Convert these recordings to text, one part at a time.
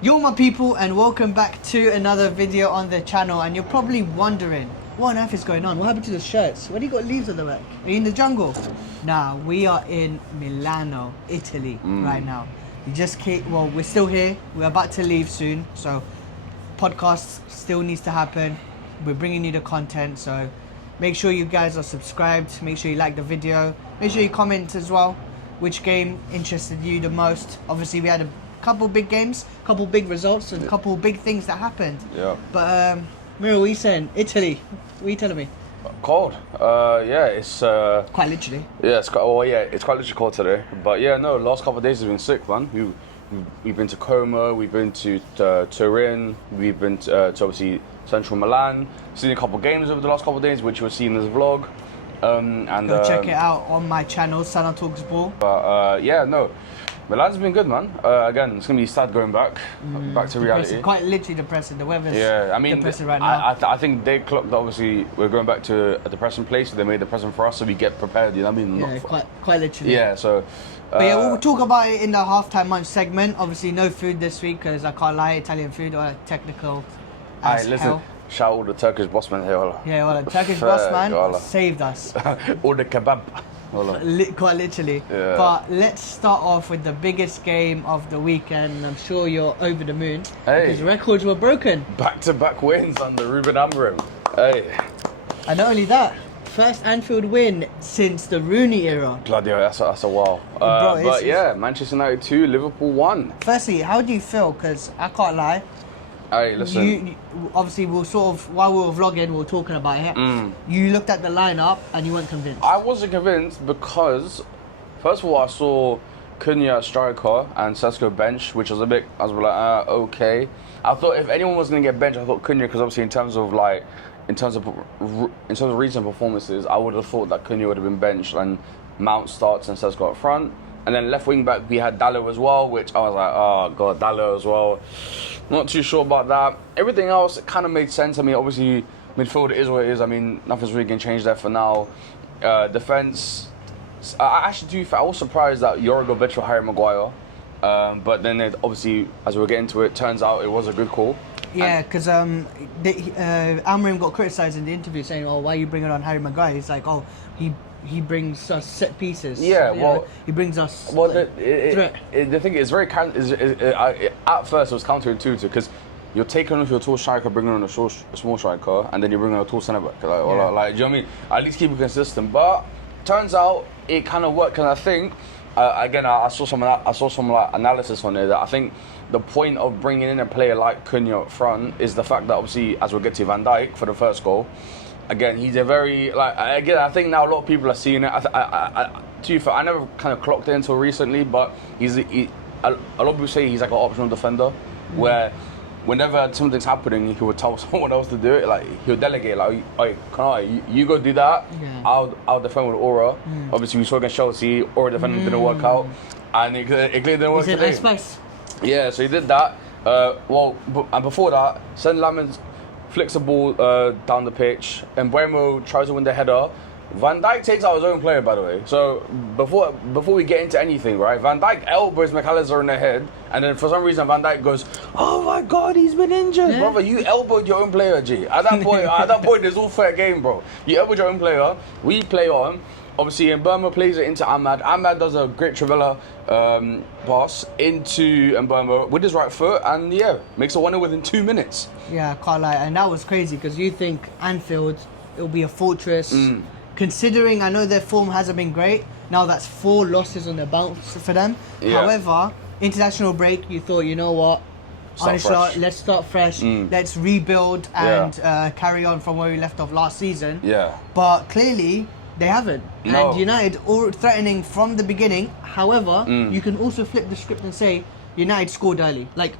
Yo my people, and welcome back to another video on the channel. And you're probably wondering, what on earth is going on? What happened to the shirts? Why do you got leaves on the back? Are you in the jungle? Nah, we are in Milano, Italy right now. We just came, well, we're still here. We're about to leave soon, so podcast still needs to happen. We're bringing you the content, so make sure you guys are subscribed. Make sure you like the video. Make sure you comment as well. Which game interested you the most? Obviously, we had a couple big games, couple big results, and a couple big things that happened. Yeah. But Miro, what are you saying? Italy. What are you telling me? Cold. Yeah, it's Quite literally. yeah, it's quite it's quite literally cold today. But yeah, no, last couple of days has been sick, man. We've been to Como, we've been to Turin, we've been to obviously Central Milan. Seen a couple of games over the last couple of days, which you'll see in this vlog. And Go check it out on my channel, Sana Talks Ball. But yeah, no, Milan's been good, man. Again, it's gonna be sad going back to reality. Quite literally depressing. The weather's depressing right I now. think they clocked, obviously, we're going back to a depressing place, so they made the present for us, so we get prepared, you know what I mean? Yeah, quite literally. Yeah, so... But yeah, we'll talk about it in the halftime lunch segment. Obviously, no food this week, because I can't lie, Italian food are technical as listen, hell. shout out the Turkish boss man here, wallah. Yeah, well, the Turkish boss man saved us. All the kebab. Quite literally. Yeah. But let's start off with the biggest game of the weekend. I'm sure you're over the moon. Hey. Because records were broken. Back-to-back wins under Ruben Amorim. Hey. And not only that, first Anfield win since the Rooney era. Bloody hell, that's a wow. Bro, but yeah, Manchester United 2, Liverpool 1. Firstly, how do you feel? Because I can't lie. Hey, listen. You obviously, we'll sort of, while we were vlogging, we were talking about it. You looked at the lineup and you weren't convinced. I wasn't convinced because, first of all, I saw Cunha striker and Sesko bench, which was a bit, I was like, okay. I thought if anyone was going to get benched, I thought Cunha, because obviously in terms of recent performances, I would have thought that Cunha would have been benched and Mount starts and Sesko up front. And then left wing back, we had Dalot as well, which I was like, oh god, Dalot as well. Not too sure about that. Everything else, it kind of made sense. I mean, obviously, midfield is what it is. I mean, nothing's really going to change there for now. Defence, I was surprised that Yorgo Vettel hired Maguire. But then, obviously, as we get into it, turns out it was a good call. Yeah, because Amorim got criticised in the interview saying, oh, why are you bringing on Harry Maguire? He's like, oh, he brings us set pieces. Yeah, he brings us. Well, threat. the thing is, at first it was counterintuitive because you're taking off your tall striker, bringing on a small striker, and then you're bringing on a tall centre back. Like, do you know what I mean? At least keep it consistent. But turns out it kind of worked, and I think again I saw some like analysis on it that I think the point of bringing in a player like Cunha up front is the fact that obviously, as we'll get to, Van Dijk for the first goal. Again, he's a very, I think now a lot of people are seeing it. To be fair, I never kind of clocked it until recently, but a lot of people say he's like an optional defender, where whenever something's happening, he would tell someone else to do it. Like, he'll delegate, like, you go do that, I'll defend with Aura. Obviously, we saw against Chelsea, Aura defending didn't work out, and it clearly didn't work today. Yeah, so he did that. And before that, Sen Lammens flicks the ball down the pitch, and Mbeumo tries to win the header. Van Dijk takes out his own player, by the way. So before we get into anything, right? Van Dijk elbows McAllister in the head, and then for some reason Van Dijk goes, "Oh my God, he's been injured, brother! You elbowed your own player, G." At that point, it's all fair game, bro. You elbowed your own player. We play on. Obviously, Mbeumo plays it into Ahmad. Ahmad does a great Trivela pass into Mbeumo with his right foot, and makes a 1-0 within 2 minutes. Yeah, I can't lie. And that was crazy, because you think Anfield, it'll be a fortress. Considering I know their form hasn't been great, now that's 4 losses on their bounce for them. Yeah. However, international break, you thought, you know what? Let's start fresh. Let's rebuild and carry on from where we left off last season. Yeah. But clearly, they haven't. No. And United all threatening from the beginning. However, you can also flip the script and say United scored early, like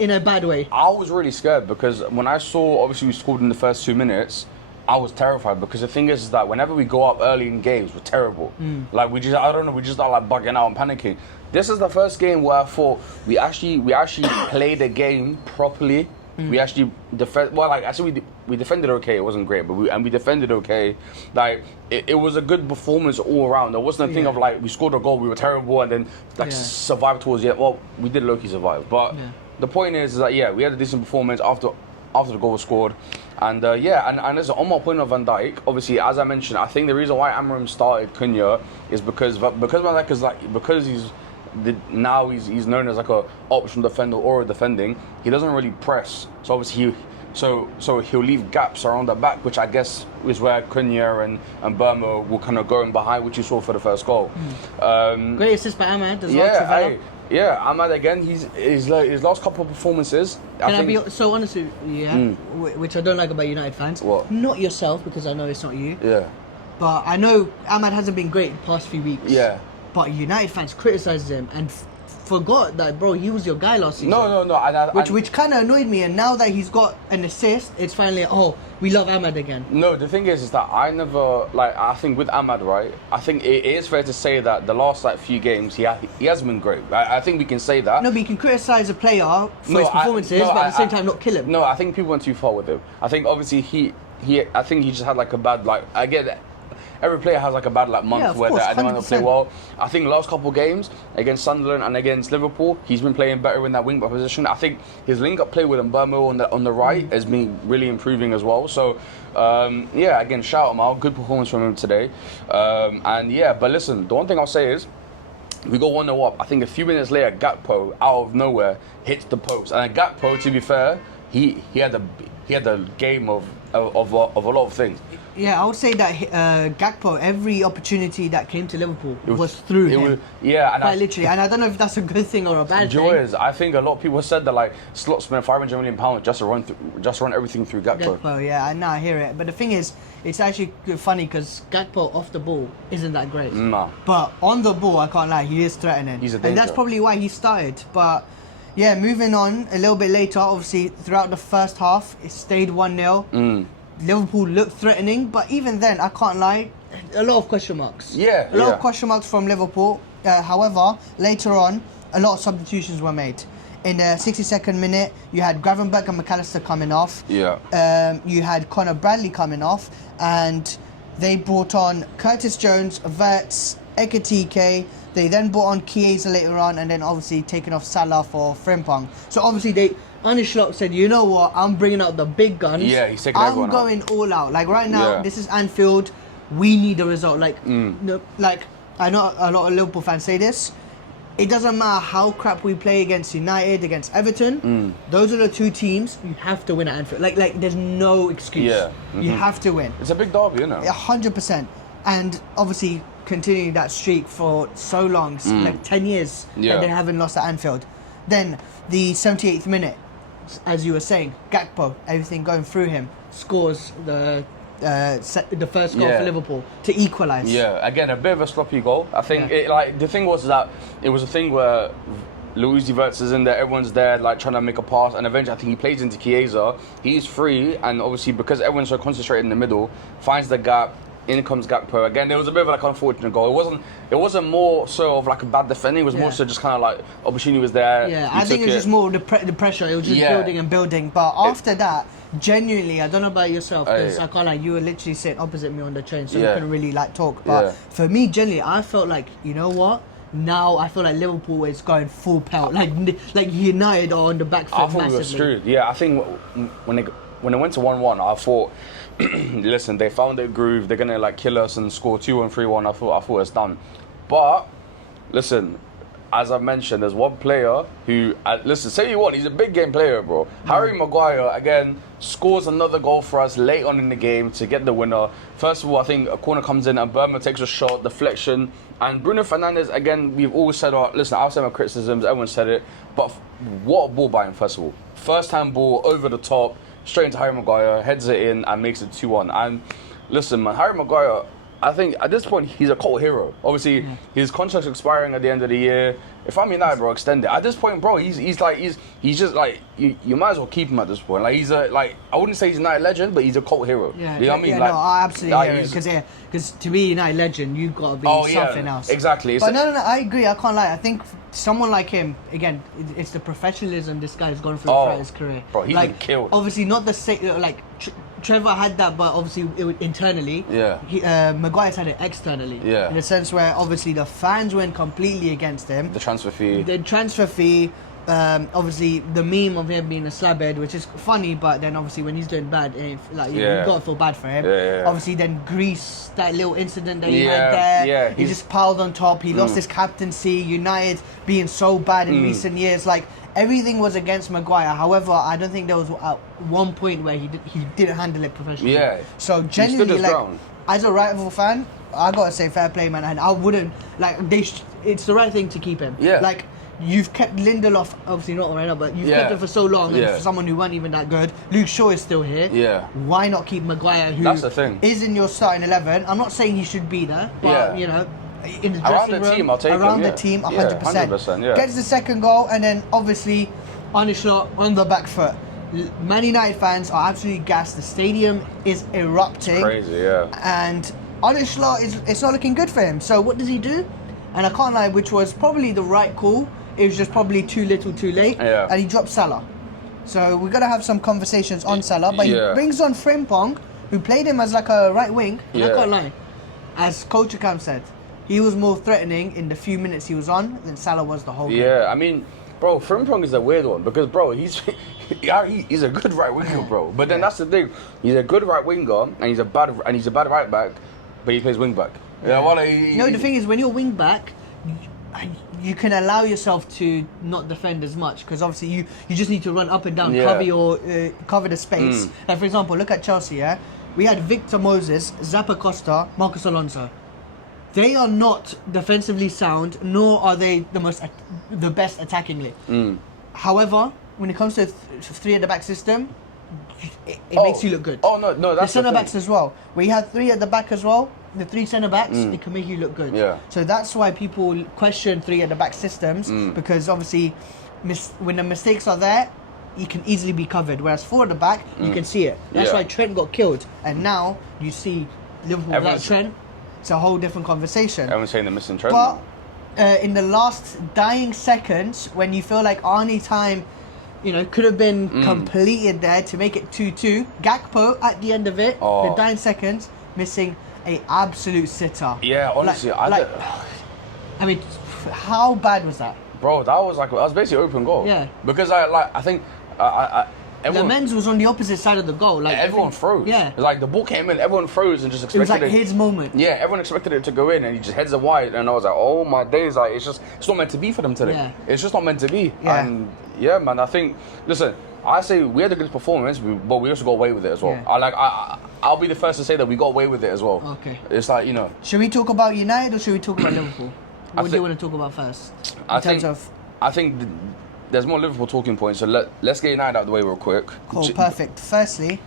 in a bad way. I was really scared because when I saw, obviously we scored in the first 2 minutes, I was terrified because the thing is that whenever we go up early in games, we're terrible. Like we just start like bugging out and panicking. This is the first game where I thought we actually played the game properly. We actually defend. Well, like actually, we defended okay. It wasn't great, but we defended okay. Like it was a good performance all around. There wasn't a thing of like we scored a goal, we were terrible, and then survived towards the end. Well, we did low-key survive, but the point is that yeah, we had a decent performance after the goal was scored, and and listen, on my point of Van Dijk, obviously as I mentioned, I think the reason why Amorim started Cunha is because Van Dijk is because he's known as like a optional defender or a defending. He doesn't really press, so obviously so he'll leave gaps around the back, which I guess is where Cunha and Burma will kind of go in behind, which you saw for the first goal. Great assist by Ahmad as well. Yeah, Ahmad again. His last couple of performances. Can I be so honest with you? Which I don't like about United fans. What? Not yourself, because I know it's not you. Yeah. But I know Ahmad hasn't been great the past few weeks. Yeah. But United fans criticised him and forgot that, bro, he was your guy last season. No. Which kind of annoyed me. And now that he's got an assist, it's finally, we love Ahmad again. No, the thing is that I never, I think with Ahmad, right, I think it is fair to say that the last, few games, he hasn't been great. I think we can say that. No, but you can criticise a player for his performances, but at the same time not kill him. No, I think people went too far with him. I think, obviously, I think he just had, a bad, I get it. Every player has a bad month where they don't play well. I think last couple of games against Sunderland and against Liverpool, he's been playing better in that wing back position. I think his link-up play with Mbeumo on the right has been really improving as well. So again, shout him out. Good performance from him today. But listen, the one thing I'll say is we got 1-0 up. I think a few minutes later, Gakpo out of nowhere hits the post, and Gakpo, to be fair, he had a game of a lot of things. Yeah, I would say that Gakpo, every opportunity that came to Liverpool was through him. Quite literally. And I don't know if that's a good thing or a bad thing. I think a lot of people said that Slot spent £500 million just to run everything through Gakpo. Yeah, I hear it. But the thing is, it's actually funny because Gakpo off the ball isn't that great. Nah. But on the ball, I can't lie, he is threatening. He's a danger. And that's probably why he started. But yeah, moving on a little bit later, obviously throughout the first half, it stayed 1-0. Liverpool looked threatening, but even then, I can't lie, a lot of question marks. A lot of question marks from Liverpool. However, later on, a lot of substitutions were made. In the 62nd minute, you had Gravenberch and McAllister coming off. You had Conor Bradley coming off, and they brought on Curtis Jones, Wirtz, Ekitike. They then brought on Chiesa later on, and then obviously taking off Salah for Frimpong. So obviously Arne Slot said, you know what, I'm bringing out the big guns. Yeah, he's taking everyone out. I'm going all out. Right now, this is Anfield. We need a result. I know a lot of Liverpool fans say this. It doesn't matter how crap we play against United, against Everton. Those are the two teams you have to win at Anfield. There's no excuse. You have to win. It's a big derby, isn't it? 100%. And obviously continuing that streak for so long, 10 years that they haven't lost at Anfield. Then the 78th minute, as you were saying, Gakpo, everything going through him, scores the first goal for Liverpool to equalise. Yeah, again, a bit of a sloppy goal. I think the thing was that it was a thing where Luis Wirtz is in there, everyone's there trying to make a pass, and eventually I think he plays into Chiesa. He's free, and obviously because everyone's so concentrated in the middle, finds the gap. In comes Gakpo again. There was a bit of unfortunate goal. It wasn't more so of a bad defending. It was more so just kind of opportunity was there. Yeah, I think it was just more the pressure. It was just building and building. But after that, genuinely, I don't know about yourself because I can't you were literally sitting opposite me on the train, so you couldn't really talk. But for me, genuinely, I felt you know what? Now I feel like Liverpool is going full pelt. Like United are on the back foot I thought massively. we were screwed. Yeah, I think when it went to 1-1, I thought, listen, they found their groove. They're gonna kill us and score 2-1, 3-1. I thought it's done. But listen, as I mentioned, there's one player who, listen, say you want, he's a big game player, bro. Harry Maguire again scores another goal for us late on in the game to get the winner. First of all, I think a corner comes in and Burma takes a shot, deflection, and Bruno Fernandes again. We've always said, listen, I've said my criticisms. Everyone said it, but what a ball by him! First of all, first time ball over the top. Straight into Harry Maguire, heads it in and makes it 2-1. And listen, man, Harry Maguire, I think at this point he's a cult hero. Obviously, his contract's expiring at the end of the year. If I'm United, bro, extend it. At this point, bro, he's just you might as well keep him at this point. I wouldn't say he's a United legend, but he's a cult hero. Yeah, you know what I mean? No, I absolutely hear it because to be a United legend, you've got to be something else. Exactly. But no, I agree. I can't lie. I think someone like him, again, it's the professionalism this guy's gone through throughout his career. Bro, he's been killed. Obviously, not the same. Trevor had that, but obviously it was internally. Maguire's had it externally. In the sense where obviously the fans went completely against him. The transfer fee. Obviously, the meme of him being a slabhead, which is funny, but then obviously when he's doing bad, like you gotta feel bad for him. Obviously, then Greece, that little incident that he had there, he just piled on top. He lost his captaincy. United being so bad in recent years, like everything was against Maguire. However, I don't think there was one point where he didn't handle it professionally. So genuinely, like as a rival fan, I gotta say fair play, man. And I wouldn't like it's the right thing to keep him. Like. You've kept Lindelof, obviously not right now, but you've kept him for so long, and for someone who weren't even that good. Luke Shaw is still here. Why not keep Maguire, who That's the thing. is in your starting 11? I'm not saying he should be there, but you know, in the dressing room, team, I'll take around him, the team, 100%. 100%. Gets the second goal, and then obviously Arne on the back foot. Man United fans are absolutely gassed. The stadium is erupting. It's crazy, And Arne it's not looking good for him. So what does he do? And I can't lie, which was probably the right call. It was just probably too little, too late, and he dropped Salah. So we're gonna have some conversations on Salah, but he brings on Frimpong, who played him as like a right wing. And I can't lie, as Coach Akam said, he was more threatening in the few minutes he was on than Salah was the whole game. I mean, bro, Frimpong is a weird one because, bro, he's a good right winger, bro. But then that's the thing, he's a good right winger and he's a bad right back, but he plays wing back. The thing is, when you're wing back, you can allow yourself to not defend as much because obviously you just need to run up and down, cover the space. Like for example, look at Chelsea. We had Victor Moses, Zappa Costa, Marcos Alonso. They are not defensively sound, nor are they the best attackingly. However, when it comes to three at the back system, it makes you look good. No, the that's centre backs as well. We had three at the back as well. The three centre backs, it can make you look good. So that's why people question three at the back systems because obviously, when the mistakes are there, you can easily be covered. Whereas four at the back, you can see it. That's why Trent got killed, and now you see Liverpool without Trent. It's a whole different conversation. Everyone's saying they're missing Trent. But in the last dying seconds, when you feel like Arnie time, could have been completed there to make it 2-2. Gakpo at the end of it, the dying seconds, missing a absolute sitter. Honestly, I mean, how bad was that? Bro, that was basically open goal. Because I think Lamens was on the opposite side of the goal. Like everyone froze. Like the ball came in, everyone froze and just expected it. Was like his moment. Everyone expected it to go in, and he just heads it wide, and I was like, oh my days, like it's not meant to be for them today. It's just not meant to be. And man, I think I say we had a good performance, but we also got away with it as well. I'll be the first to say that we got away with it as well. Okay. It's like, Should we talk about United or should we talk about Liverpool? What do you want to talk about first? I think there's more Liverpool talking points, so let's get United out of the way real quick. Cool, perfect. Firstly,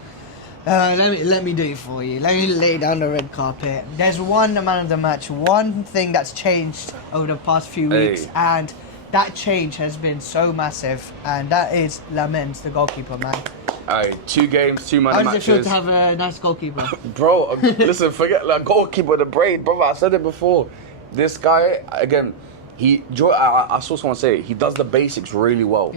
let me do it for you. Let me lay down the red carpet. There's one man of the match, one thing that's changed over the past few weeks, and that change has been so massive, and that is Lamens, the goalkeeper, man. 2 games, 2 man matches. How does it feel to have a nice goalkeeper? Bro, listen, forget goalkeeper, the brain, brother. I said it before. This guy, again, I saw someone say he does the basics really well.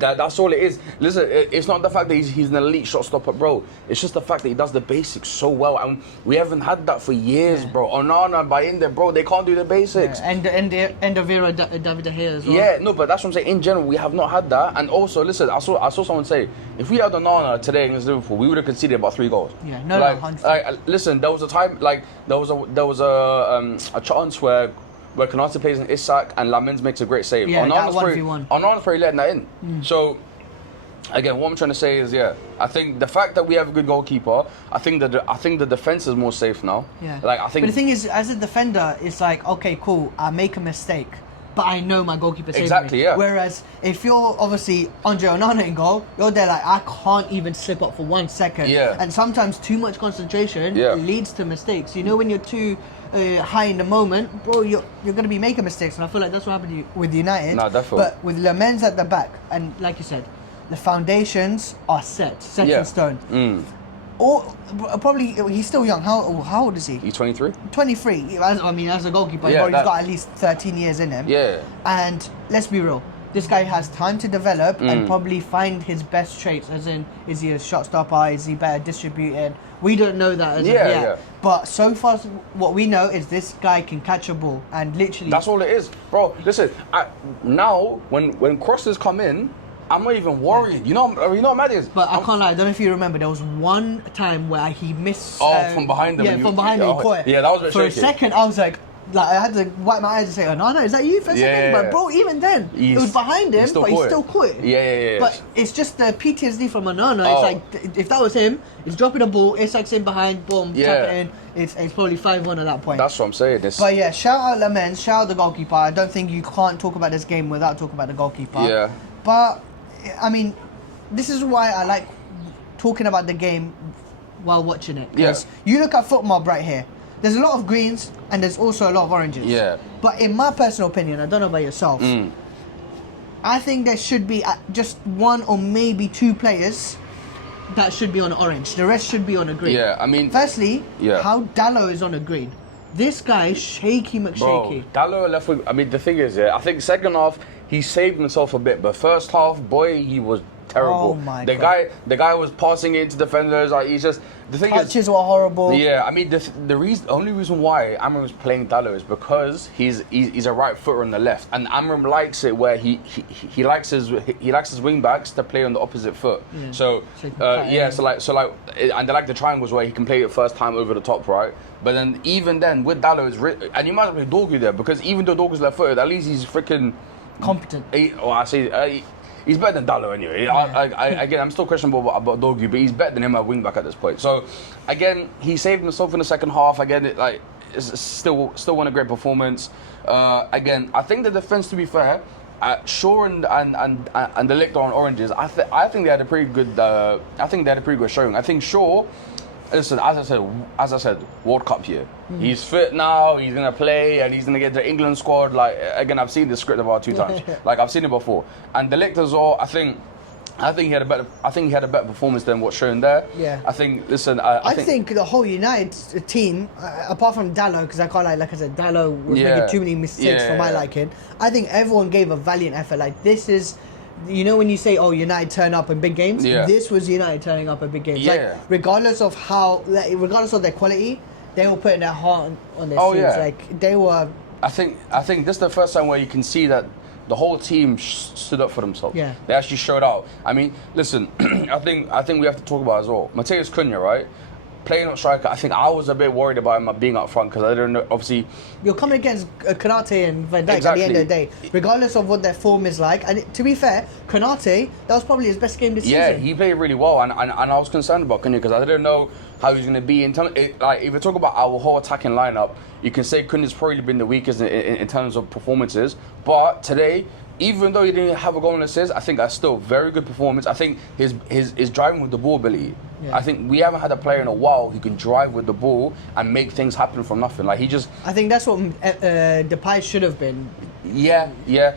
That's all it is. Listen, it's not the fact that he's an elite shot stopper, bro. It's just the fact that he does the basics so well, and we haven't had that for years, bro. Onana, Bayinde, bro, they can't do the basics. And of Vera, David De Gea as well. No, but that's what I'm saying. In general, we have not had that. And also, listen, I saw someone say if we had Onana today against Liverpool, we would have conceded about 3 goals. Listen, there was a time, there was a chance where Konate plays in Isak and Lamens makes a great save. Onana's probably letting that in. So, again, what I'm trying to say is, I think the fact that we have a good goalkeeper, I think the defense is more safe now. But the thing is, as a defender, it's like, okay, cool, I make a mistake, but I know my goalkeeper saved me. Whereas if you're obviously Andre Onana in goal, you're there like, I can't even slip up for 1 second. And sometimes too much concentration leads to mistakes. When you're too high in the moment, bro, you're going to be making mistakes, and I feel like that's what happened with United. No, definitely. But with Lamens at the back, and like you said, the foundations are set in stone. Or probably he's still young. How old is he? He's 23. 23. I mean, as a goalkeeper, he's got at least 13 years in him. And let's be real, this guy has time to develop Mm. and probably find his best traits, as in, is he a shot stopper, is he better distributed? We don't know that as of yet. Yeah. But so far, what we know is this guy can catch a ball and literally... That's all it is. Bro, listen, now, when crosses come in, I'm not even worried. You know what mad is? But I can't lie, I don't know if you remember, there was one time where he missed... from behind him. Yeah, from behind him, he caught it. Yeah, that was a bit For shaky. a second, I was like, I had to wipe my eyes and say, oh, no, is that you for a second? But bro, even then, it was behind him, but he still caught it. Yeah. But it's just the PTSD from Onana. Oh. It's like, if that was him, he's dropping the ball, Isak's in behind, boom, tap it in. It's probably 5-1 at that point. That's what I'm saying. But yeah, shout out Lamens, shout out the goalkeeper. I don't think you can't talk about this game without talking about the goalkeeper. Yeah. But, I mean, this is why I like talking about the game while watching it. Because you look at FootMob right here. There's a lot of greens and there's also a lot of oranges. Yeah. But in my personal opinion, I don't know about yourself, I think there should be just one or maybe two players that should be on orange. The rest should be on a green. Yeah, I mean... Firstly, how Dallo is on a green. This guy is shaky McShaky. Bro, Dallo left with... I mean, the thing is, I think second half, he saved himself a bit. But first half, boy, he was terrible. Oh my God. The guy was passing it into defenders. Like, he's just... The thing Touches were horrible. Yeah, I mean, the only reason why Amram is playing Dallo is because he's a right footer on the left, and Amram likes it where he likes his wing backs to play on the opposite foot. Yeah. So and they like the triangles where he can play it first time over the top, right? But then even then with Dallo and you might have played Dorgu there because even though Dorgu's left footed, at least he's freaking competent. He's better than Dallo anyway. Yeah. Again, I'm still questionable about Dorgu, but he's better than him at wing back at this point. So, again, he saved himself in the second half. Again, it's still won a great performance. Again, I think the defense, to be fair, Shaw and the Ligt on oranges. I think they had a pretty good. I think they had a pretty good showing. I think Shaw. Listen, as I said, World Cup year. He's fit now. He's gonna play, and he's gonna get the England squad. Like again, I've seen this script about 2 times. Like I've seen it before. And the Ligt as well. I think he had a better performance than what's shown there. Yeah. I think. Listen, I think the whole United team, apart from Dallo, because I can't like I said, Dallo was making too many mistakes for my liking. I think everyone gave a valiant effort. Like this is. You know when you say, "Oh, United turn up in big games," this was United turning up in big games. Like, regardless of their quality, they were putting their heart on their sleeves. Like they were. I think this is the first time where you can see that the whole team stood up for themselves. Yeah. They actually showed out. I mean, listen, I think we have to talk about as well. Mateus Cunha, right? Playing up striker, I think I was a bit worried about him being up front because I don't know. Obviously, you're coming against Konate and Van Dijk at the end of the day, regardless of what their form is like. And to be fair, Konate, that was probably his best game this season. Yeah, he played really well, and I was concerned about Cunha because I didn't know how he was going to be in terms. Like if you talk about our whole attacking lineup, you can say Cunha's probably been the weakest in terms of performances. But today, even though he didn't have a goal and assist, I think that's still very good performance. I think his driving with the ball ability. Yeah. I think we haven't had a player in a while who can drive with the ball and make things happen from nothing. Like he just. I think that's what Depay should have been. Yeah.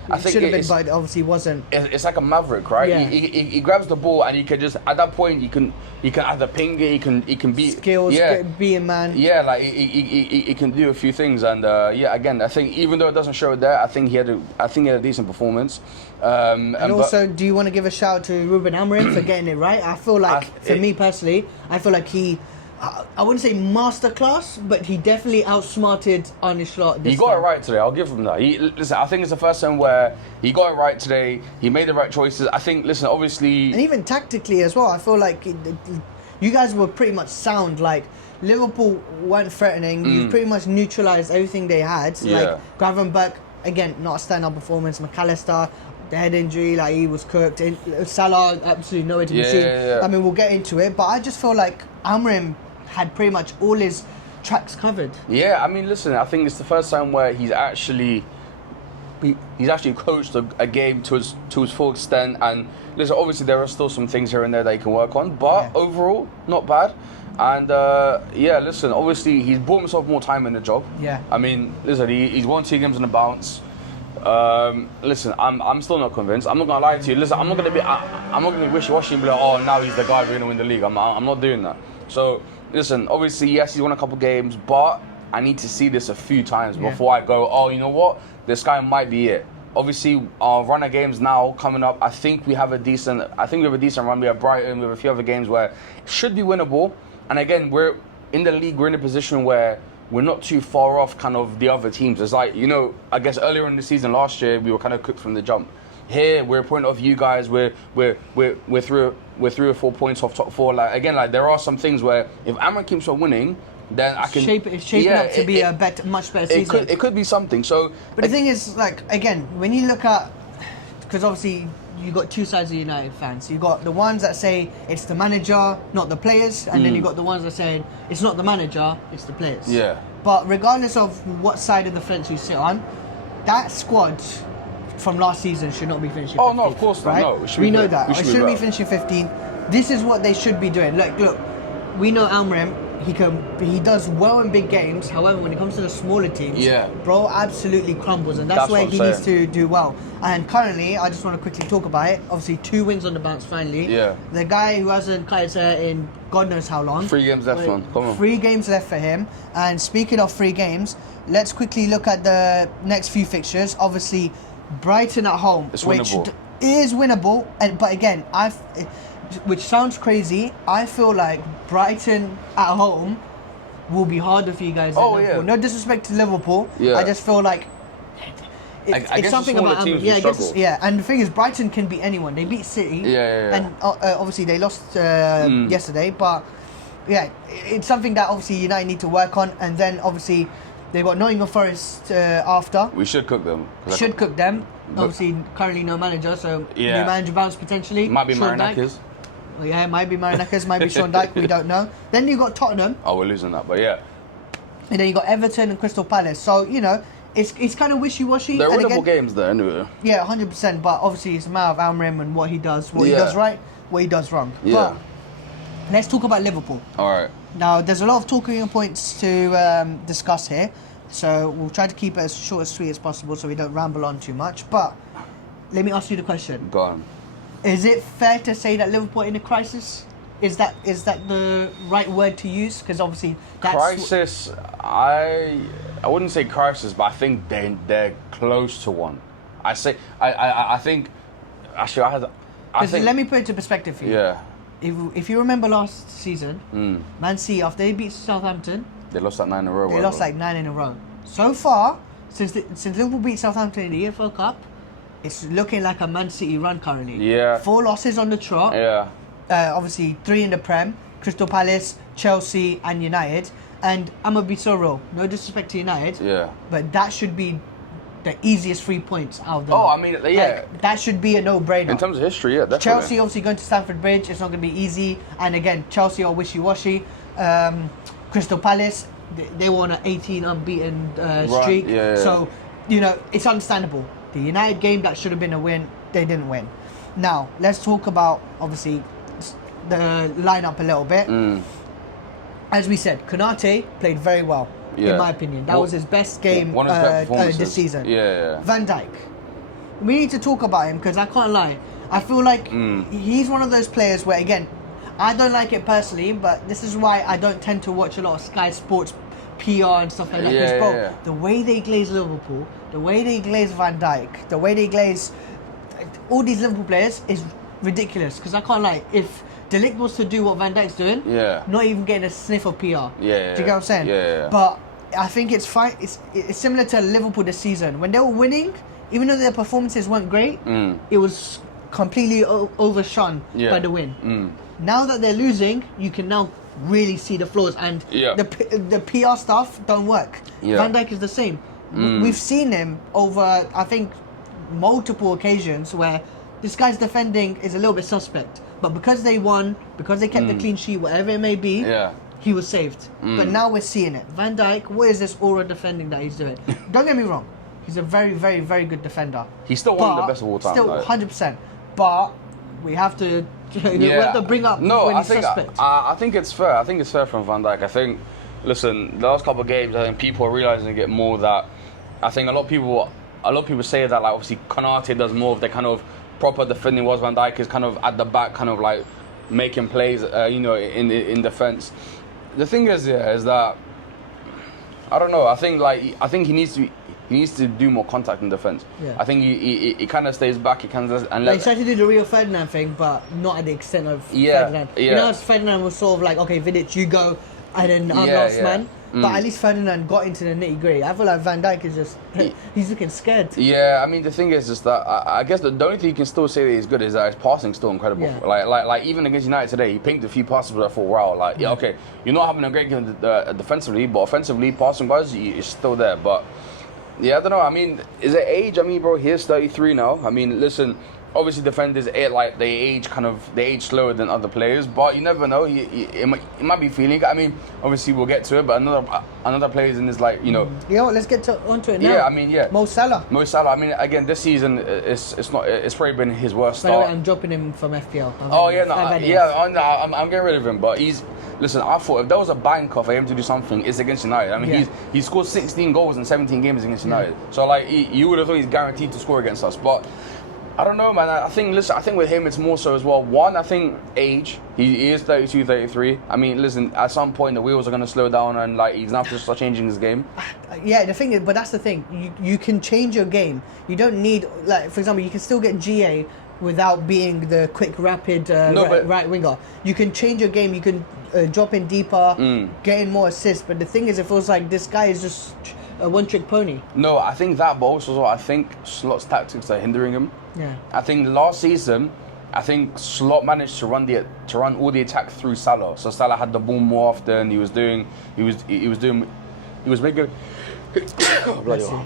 I think should have been, but obviously wasn't. It's like a maverick, right? Yeah. He grabs the ball and he can just at that point he can either ping it, he can be skills, be a man. Yeah, like he can do a few things and again I think even though it doesn't show it there, I think he had a decent performance. And also, do you want to give a shout out to Ruben Amorim for getting it right? I feel like for me personally, I feel like he. I wouldn't say masterclass, but he definitely outsmarted Arne Slot this He got time. it right today. I'll give him that. Listen, I think it's the first time where he got it right today. He made the right choices. I think, listen, obviously... And even tactically as well, I feel like you guys were pretty much sound. Like, Liverpool weren't threatening. You pretty much neutralised everything they had. Like, Gravenberch, again, not a stand-up performance. McAllister, the head injury, like he was cooked. Salah, absolutely nowhere to be seen. I mean, we'll get into it. But I just feel like Amorim had pretty much all his tracks covered. Yeah, I mean, listen, I think it's the first time where he's actually coached a game to his full extent. And listen, obviously there are still some things here and there that he can work on, but overall, not bad. And listen, obviously he's bought himself more time in the job. Yeah. I mean, listen, he's won 2 games on the bounce. Listen, I'm still not convinced. I'm not gonna lie to you. Listen, I'm not gonna be wishy-washy and be like, oh, now he's the guy we're gonna win the league. I'm not doing that. So listen, obviously, yes, he's won a couple games, but I need to see this a few times before I go, oh, you know what, this guy might be it. obviously our run of games now coming up. I think we have a decent run. We have Brighton. We have a few other games where it should be winnable. And again, we're in the league. We're in a position where we're not too far off kind of the other teams. It's like, I guess earlier in the season last year we were kind of cooked from the jump. Here we're a point off you guys. We're 3 or 4 points off top 4. Like again, like there are some things where if Amran keeps on winning, then I can it's shaping up to be a much better season. It could be something. So, but the thing is, like again, when you look at, because obviously you got two sides of United fans. You got the ones that say it's the manager, not the players, and then you got the ones that say it's not the manager, it's the players. Yeah. But regardless of what side of the fence you sit on, that squad from last season should not be finishing 15th. Oh no, of course not. Right? No, we know that. It shouldn't be finishing 15th. This is what they should be doing. Look, we know Amram. He does well in big games. However, when it comes to the smaller teams, bro absolutely crumbles, and that's where he needs to do well. And currently, I just want to quickly talk about it. Obviously, 2 wins on the bounce finally. Yeah. The guy who hasn't cut his hair in God knows how long. 3 games left, man. Come on. 3 games left for him. And speaking of 3 games, let's quickly look at the next few fixtures. Obviously, Brighton at home, It's which winnable. is winnable. But again, which sounds crazy, I feel like Brighton at home will be harder for you guys than Liverpool. No disrespect to Liverpool. Yeah. I just feel like it's something about teams and the thing is, Brighton can beat anyone. They beat City. And obviously they lost yesterday, but it's something that obviously United need to work on. And then obviously they've got Nottingham Forest after. We should cook them. Obviously, currently no manager, so new Yeah. manager bounce potentially. Might be Sean Dyche. Marinakis. Yeah, it might be Marinakis, might be Sean Dyche, we don't know. Then you got Tottenham, Oh, we're losing that, but yeah. and then you got Everton and Crystal Palace. So, it's kind of wishy-washy. They're And winnable again, games there, anyway. Yeah, 100%, but obviously it's a matter of Amram and what he does. What he does right, what he does wrong. Yeah. But let's talk about Liverpool. All right. Now, there's a lot of talking points to discuss here, so we'll try to keep it as short and sweet as possible so we don't ramble on too much. But let me ask you the question. Go on. Is it fair to say that Liverpool are in a crisis? Is that the right word to use? Because obviously that's Crisis, I wouldn't say crisis, but I think they're close to one. I think actually I think let me put it into perspective for you. Yeah. If you remember last season, Man City, after they beat Southampton, They lost like 9 in a row. they lost like 9 in a row. So far, since Liverpool beat Southampton in the EFL Cup, it's looking like a Man City run currently. Yeah. 4 losses on the trot. Yeah. Obviously 3 in the Prem, Crystal Palace, Chelsea and United. And I'm going to be so real, no disrespect to United, Yeah. but that should be the easiest 3 points out of the Oh, lot. I mean, yeah. Like, that should be a no-brainer. In terms of history, yeah, definitely. Chelsea obviously going to Stamford Bridge, it's not going to be easy. And again, Chelsea are wishy-washy. Crystal Palace, they were on an 18 unbeaten streak. Yeah. So, it's understandable. The United game, that should have been a win, they didn't win. Now, let's talk about, obviously, the lineup a little bit. As we said, Konate played very well, in my opinion. That was his best game one of his best performances this season. Yeah. Van Dijk. We need to talk about him because I can't lie. I feel like he's one of those players where, again, I don't like it personally, but this is why I don't tend to watch a lot of Sky Sports PR and stuff like that. Because, the way they glaze Liverpool, the way they glaze Van Dijk, the way they glaze all these Liverpool players is ridiculous. Because I can't lie, if De Ligt was to do what Van Dijk's doing, not even getting a sniff of PR. Do you get what I'm saying? Yeah. But I think it's fine. It's similar to Liverpool this season. When they were winning, even though their performances weren't great, it was completely overshone by the win. Now that they're losing, you can now really see the flaws, and the PR stuff don't work. Van Dijk is the same. We've seen him over, I think, multiple occasions where this guy's defending is a little bit suspect, but because they won, because they kept the clean sheet, whatever it may be, he was saved. But now we're seeing it. Van Dijk, what is this aura defending that he's doing? Don't get me wrong, he's a very, very, very good defender. He's still one of the best of all time. Still, 100%. But we have to, we have to bring up when he's suspect. I think it's fair. I think it's fair from Van Dijk. I think, listen, the last couple of games, I think people are realising it more that I think a lot of people say that, like, obviously Konate does more of the kind of proper defending, whilst Van Dijk is kind of at the back, kind of like making plays, in defence. The thing is that I don't know. I think he needs to. He needs to do more contact in defence. Yeah. I think he kind of stays back. He kind of and like, he tried to do the Rio Ferdinand thing, but not at the extent of Ferdinand. Yeah. You know, Ferdinand was sort of like, okay, Vidic, you go, and then I'm last man. But at least Ferdinand got into the nitty gritty. I feel like Van Dijk is just, he's looking scared. Yeah, I mean, the thing is just that I guess the only thing you can still say that he's good is that his passing's still incredible. Yeah. Like even against United today, he pinged a few passes where I thought, wow, like, yeah, okay, you're not having a great game defensively, but offensively, passing-wise, you're still there. But, yeah, I don't know. I mean, is it age? I mean, bro, he's 33 now. I mean, listen, obviously defenders, they age slower than other players, but you never know. He might be feeling it. I mean, obviously we'll get to it, but another player's in this, like, you know. You know what, let's get onto it now. Yeah, I mean, yeah. Mo Salah. I mean, again, this season it's probably been his worst By the way, start. I'm dropping him from FPL. I'm getting rid of him, but listen, I thought if there was a banker for him to do something, it's against United. I mean, he scored 16 goals in 17 games against United. So, like, you would have thought he's guaranteed to score against us. But I don't know, man. I think with him, it's more so as well. One, I think age. He is 32, 33. I mean, listen, at some point, the wheels are going to slow down and, like, he's going to have to start changing his game. Yeah, the thing is, but that's the thing. You can change your game. You don't need, like, for example, you can still get GA without being the quick, rapid right winger. You can change your game. You can drop in deeper, get in more assists. But the thing is, it feels like this guy is just a one-trick pony. No, I think that, but also I think Slot's tactics are hindering him. Yeah. I think last season, Slot managed to run all the attack through Salah. So Salah had the ball more often. He was making. Oh, bloody hell.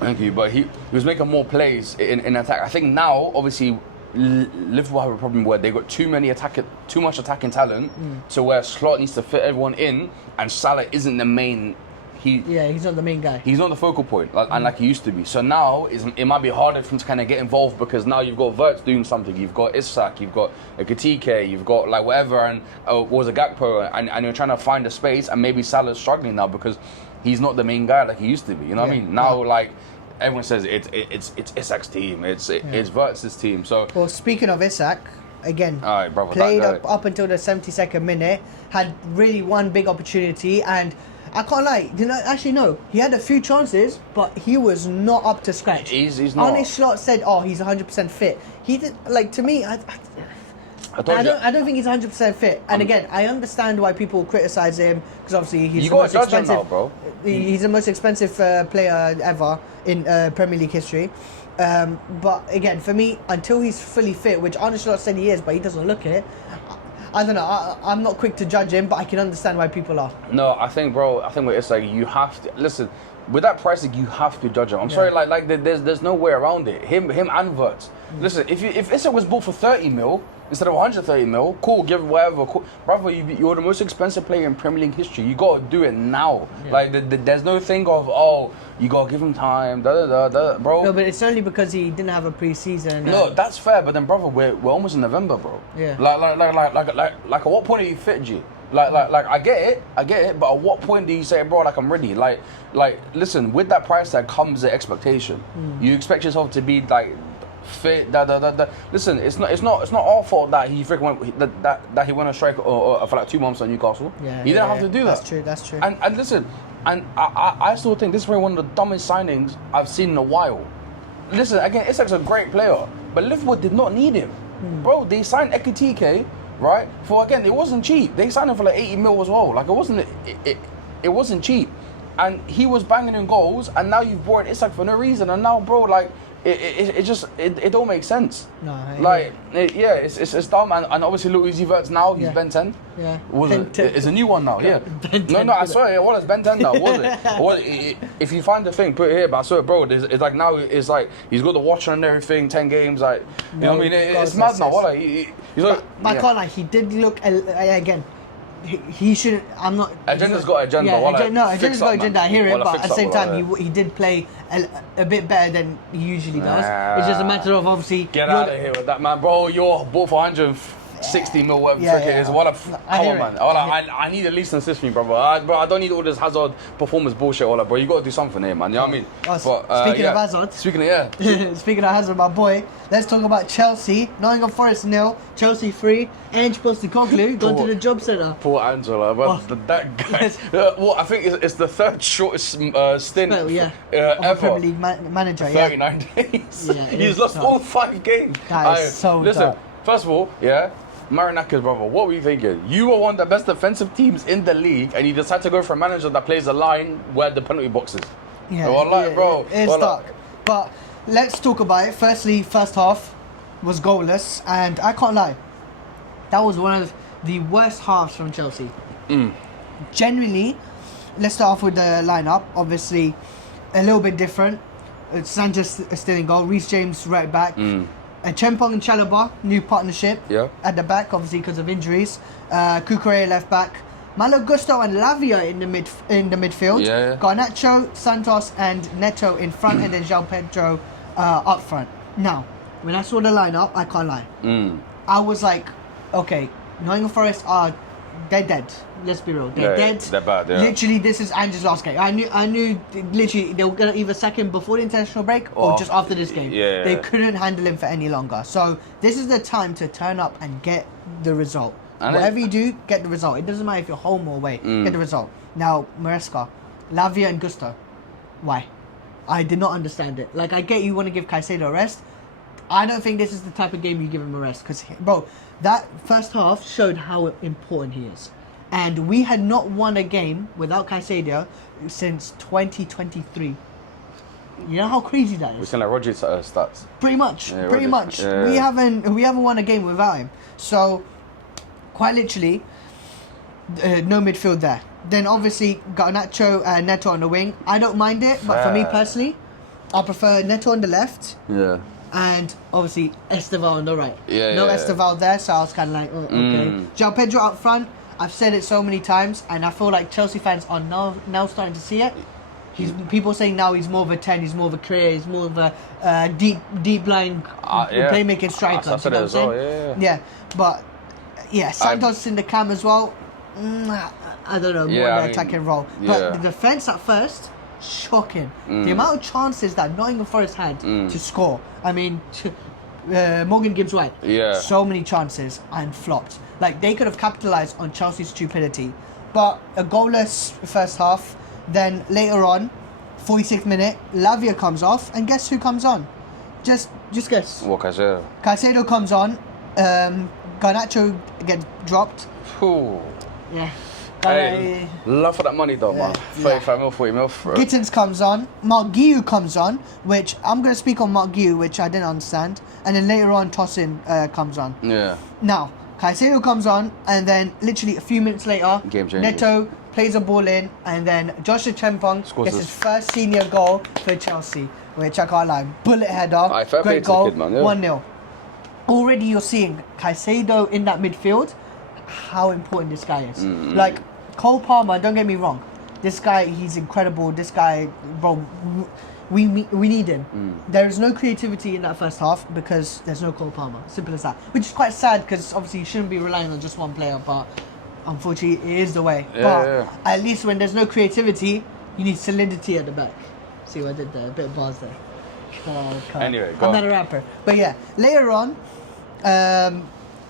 Thank you, but he was making more plays in attack. I think now, obviously, Liverpool have a problem where they got too much attacking talent, to where Slot needs to fit everyone in, and Salah isn't the main. He's not the main guy. He's not the focal point, and like he used to be. So now it might be harder for him to kind of get involved, because now you've got Wirtz doing something, you've got Isak, you've got Ekitike, you've got like whatever, and was a Gakpo, and you're trying to find a space, and maybe Salah's struggling now because he's not the main guy like he used to be. You know what I mean? Now, like, everyone says it's Isak's team, it's Wirtz's team. So, well, speaking of Isak, again, brother, played up until the 72nd minute, had really one big opportunity, and I can't lie, actually no, he had a few chances, but he was not up to scratch. He's not. Arne Slot said, he's 100% fit. He did, like, to me, I don't think he's 100% fit. And again, I understand why people criticise him, because obviously he's the most expensive. Now, bro. He's the most expensive player ever in Premier League history. But again, for me, until he's fully fit, which Arne Slot said he is, but he doesn't look it. I don't know. I'm not quick to judge him, but I can understand why people are. No, I think with Isak, you have to listen. With that pricing, you have to judge him. I'm sorry, like there's no way around it. Him and Wirtz. Listen, if Isak was bought for 30 mil instead of 130 mil, cool, give whatever. Cool. Brother, you're the most expensive player in Premier League history. You got to do it now. Yeah. Like there's no thing of you got to give him time, bro. No, but it's only because he didn't have a pre-season. No, that's fair. But then, brother, we're almost in November, bro. Yeah. Like at what point are you fit, G? Like I get it, but at what point do you say, bro, like I'm ready? Like listen, with that price tag comes the expectation. You expect yourself to be like fit. Listen, it's not our fault that he that he went on strike for like 2 months on Newcastle. Yeah, he didn't have to do that. That's true. And listen, and I still think this is probably one of the dumbest signings I've seen in a while. Listen, again, Isak's a great player, but Liverpool did not need him, bro. They signed Ekitike. Right? For again, it wasn't cheap. They signed him for like 80 mil as well. Like it wasn't cheap. And he was banging in goals, and now you've brought Isak for no reason. And now, bro, like it don't make sense. No, it's dumb. And obviously, Luis Wirtz now he's Ben 10. Yeah, it's a new one now. Yeah, no, I swear it was Ben 10 now. Was it? If you find the thing, put it here. But I swear, bro, it's like now it's like he's got the watch and everything. 10 games, like you know what I mean. It's mad now. What he's like? But I can't lie. He did look again. He shouldn't. I'm not. Agenda's got agenda. Agenda's got agenda. I hear it, but at the same time, he did play a bit better than he usually does. It's just a matter of obviously. Get out of here with that, man, bro. You're bought for 100. 60 mil, whatever Yeah, frick it is. yeah. Wallah, I come hear on, it. man. Wallah, I need at least an assist from you, brother. Bro, I don't need all this Hazard performance bullshit, Wallah, bro. You got to do something here, man. You know what I mean? Oh, speaking of Hazard. Speaking of Hazard, my boy, let's talk about Chelsea. Nottingham Forest 0, Chelsea 3. Ange Postecoglou gone to the job centre. Poor Angela, but that guy. Well, I think it's the third shortest stint Of a ever. Premier League manager, 39 days. Yeah, He's lost all 5 games. That is so listen, dark. first of all, Marinakis, brother, what were you thinking? You were one of the best defensive teams in the league, and you decided to go for a manager that plays a line where the penalty box is. Yeah, bro. It's dark. But let's talk about it. Firstly, first half was goalless, and I can't lie, that was one of the worst halves from Chelsea. Generally, let's start off with the lineup. Obviously, a little bit different. Sanchez still in goal. Reece James right back. Chempong and Chalobah, new partnership at the back, obviously because of injuries. Cucurella left back. Malo Gusto and Lavia in the midfield. Garnacho, Santos, and Neto in front, and then João Pedro up front. Now, when I saw the lineup, I can't lie. I was like, okay, Nottingham Forest they're dead. Let's be real, they're dead. They're bad. Yeah. Literally, this is Ange's last game. I knew. Literally, they were gonna either sack him before the international break or just after this game. They couldn't handle him for any longer. So this is the time to turn up and get the result. Whatever you do, get the result. It doesn't matter if you're home or away. Get the result. Now, Maresca, Lavia, and Gusto. Why? I did not understand it. Like, I get you want to give Caicedo a rest. I don't think this is the type of game you give him a rest, because, bro, that first half showed how important he is. And we had not won a game without Caicedo since 2023. You know how crazy that is? We're saying like Roger stats. Pretty much. Yeah. We haven't won a game without him. So, quite literally, no midfield there. Then obviously Garnacho and Neto on the wing. I don't mind it, but for me personally, I prefer Neto on the left. Yeah. And obviously Esteval on the right. Esteval there, so I was kind of like, oh, okay. João Pedro up front. I've said it so many times, and I feel like Chelsea fans are now starting to see it. People saying now he's more of a 10, he's more of a creator, he's more of a deep line playmaking striker. I said it as well, But Santos in the cam as well. I don't know, more in the attacking role. But the defence at first, shocking. The amount of chances that Nottingham Forest had to score. I mean, Morgan Gibbs-White. So many chances and flopped. Like, they could have capitalised on Chelsea's stupidity. But a goalless first half. Then later on, 46th minute, Lavia comes off, and guess who comes on? Just guess. What, Caicedo? Caicedo comes on. Garnacho gets dropped. Yeah. Hey, love for that money though, man. 35 mil, 40 mil. Gittins comes on. Mark Guiu comes on, which I'm going to speak on Mark Guiu, which I didn't understand. And then later on, Tosin comes on. Yeah. Now, Caicedo comes on, and then literally a few minutes later, Neto plays a ball in, and then Joshua Chempong gets his first senior goal for Chelsea, which I can't lie. Bullet header, great goal, 1-0. Already you're seeing Caicedo in that midfield, how important this guy is. Like, Cole Palmer, don't get me wrong, this guy, he's incredible. This guy, bro, we need him. There is no creativity in that first half because there's no Cole Palmer. Simple as that. Which is quite sad because obviously you shouldn't be relying on just one player, but unfortunately it is the way. At least when there's no creativity, you need solidity at the back. See what I did there? A bit of bars there. Anyway, I'm not a rapper. But yeah, later on,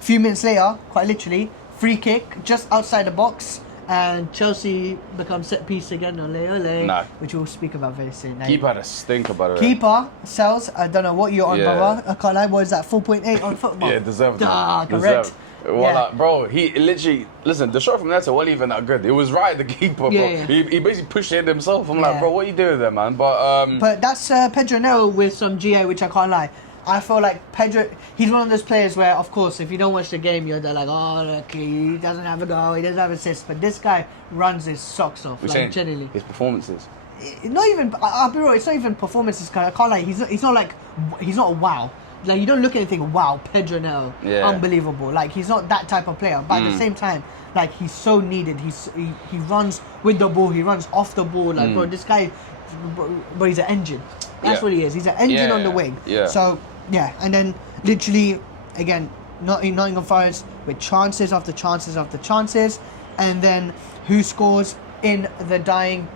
few minutes later, quite literally, free kick just outside the box, and Chelsea becomes set piece again on Ole, which we'll speak about very soon. Keeper had a stink about it. Keeper sells. I don't know what you're on, brother. I can't lie. What is that? 4.8 on football. Yeah, deserved. Correct. Well, bro, he literally listen. The shot from Neto wasn't even that good. It was right at the keeper, bro. He basically pushed it himself. I'm like, bro, what are you doing there, man? But that's Pedro Neto with some GA, which I can't lie. I feel like Pedro, he's one of those players where, of course, if you don't watch the game, you're there like, oh, look, he doesn't have a goal, he doesn't have assists. But this guy runs his socks off, like, genuinely. His performances. Not even, I'll be real, it's not even performances. I can't lie, he's not a wow. Like, you don't look at anything, wow, Pedro Neto, unbelievable. Like, he's not that type of player. But at the same time, like, he's so needed. He runs with the ball, he runs off the ball. Like, bro, this guy, bro, he's an engine. That's what he is. He's an engine on the wing. So, yeah, and then literally, again, Nottingham Forest with chances after chances after chances, and then who scores in the dying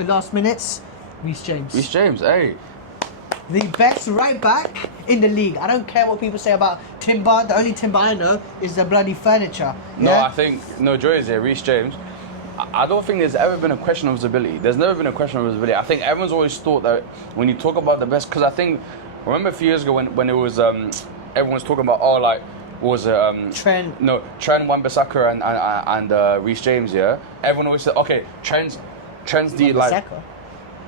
last minutes? Reece James. Reece James, hey. The best right back in the league. I don't care what people say about Timber. The only Timber I know is the bloody furniture. No, yeah? I think Joy is here. Reece James. I don't think there's ever been a question of his ability. There's never been a question of his ability. I think everyone's always thought that when you talk about the best, because I think remember a few years ago when it was everyone was talking about Trent. No, Trent, Wan-Bissaka and Reece James. Yeah, everyone always said okay, Trent's the like.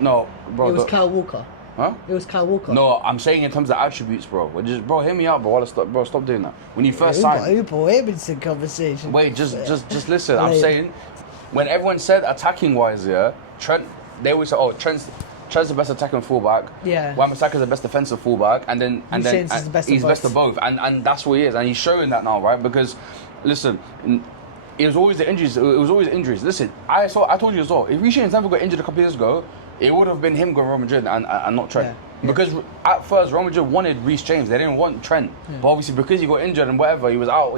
No, bro. It was Kyle Walker. Huh? It was Kyle Walker. No, I'm saying in terms of attributes, bro. Bro, hear me out, bro. Stop doing that. When you first signed, it's a conversation. Wait, just listen. I'm saying, when everyone said attacking wise, yeah, Trent. They always say, oh, Trent's the best attacking fullback. Yeah. Wan-Bissaka's the best defensive fullback, and then he's best of both, and that's what he is, and he's showing that now, right? Because, listen. It was always the injuries. It was always injuries. Listen, I told you as well. If Reece James never got injured a couple years ago, it would have been him going Real Madrid and not Trent. Yeah. Because at first Real Madrid wanted Reece James. They didn't want Trent. Yeah. But obviously because he got injured and whatever, he was out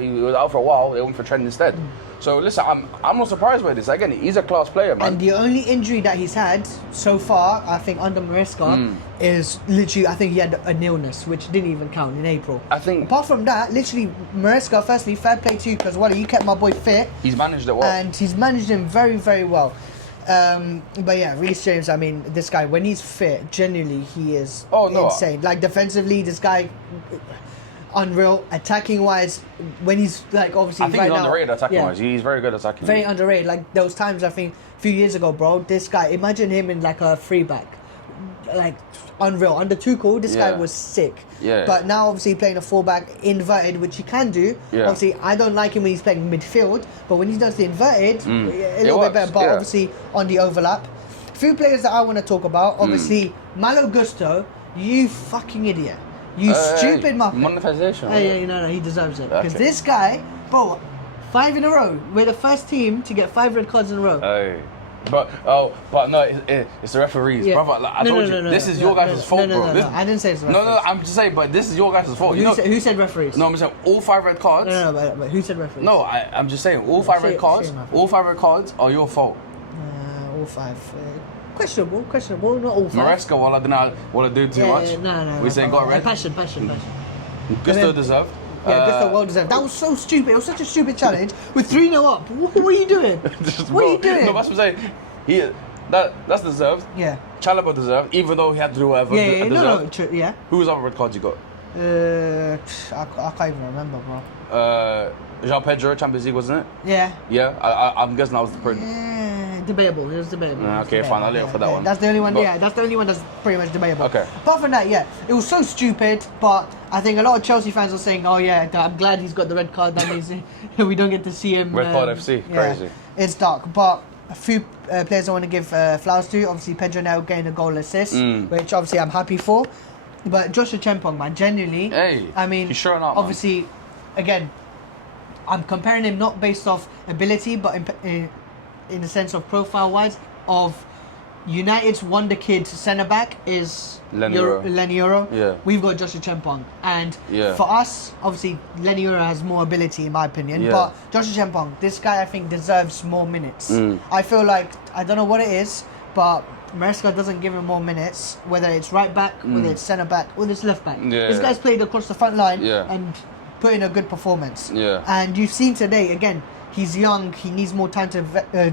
for a while. They went for Trent instead. So listen, I'm not surprised by this. Again, he's a class player, man. And the only injury that he's had so far, I think, under Maresca, is literally, I think he had an illness, which didn't even count in April. I think. Apart from that, literally, Maresca, firstly, fair play to you, because you kept my boy fit. He's managed it well. And he's managed him very, very well. But yeah, Reece James, I mean, this guy, when he's fit, genuinely, he is insane. Like, defensively, this guy, unreal. Attacking wise, when he's like, obviously, I think he's underrated attacking wise. He's very good attacking. Very underrated. Like, those times, I think, a few years ago, bro, this guy, imagine him in like a free back. Like, unreal. Under Tuchel, this guy was sick. Yeah. But now, obviously, playing a fullback inverted, which he can do. Yeah. Obviously, I don't like him when he's playing midfield, but when he does the inverted, a little bit better. But obviously, on the overlap. A few players that I want to talk about. Obviously, Malo Gusto, you fucking idiot. You stupid muppet. Monetization. Hey, no, he deserves it. Because this guy, bro, 5 in a row. We're the first team to get 5 red cards in a row. Hey. But no, it's the referees, brother. Like, I told you, this is your guys' fault, bro. No, I didn't say it's the referees. No, I'm just saying, but this is your guys' fault. Who said referees? No, I'm saying all 5 red cards. No, but who said referees? No, I'm just saying all 5 red cards. All 5 red cards are your fault. All 5. Questionable, not all 5. Maresca, I don't know what I do too much. No. We saying got red. Passion. Gusto deserved. Yeah, Gusto well deserved. That was so stupid. It was such a stupid challenge. We're 3-0 up. What are you doing? What are you doing? No, that's what I'm saying. That's deserved. Yeah. Chalobah deserved, even though he had to do whatever. Yeah. Who's other red cards you got? I can't even remember, bro. João Pedro, Champions League, wasn't it? Yeah. Yeah, I'm guessing that was the point. Yeah, debatable. It was debatable. Okay, fine. I'll leave it for that one. That's the only one. That's the only one that's pretty much debatable. Okay. Apart from that, it was so stupid. But I think a lot of Chelsea fans are saying, "Oh yeah, I'm glad he's got the red card. That means we don't get to see him." Red card FC, crazy. It's dark, but a few players I want to give flowers to. Obviously, Pedro now gained a goal assist, which obviously I'm happy for. But Joshua Chempong, man, genuinely. Hey, I mean, he's showing up. Obviously, again, I'm comparing him not based off ability, but in the sense of profile-wise, of United's wonder kid centre-back is Lenioro. Yeah. We've got Joshua Chempong. And for us, obviously, Lenioro has more ability, in my opinion. Yeah. But Joshua Chempong, this guy, I think, deserves more minutes. I feel like, I don't know what it is, but Maresca doesn't give him more minutes, whether it's right back, whether it's centre back, whether it's left back. Yeah. This guy's played across the front line and put in a good performance. Yeah. And you've seen today, again, he's young, he needs more time to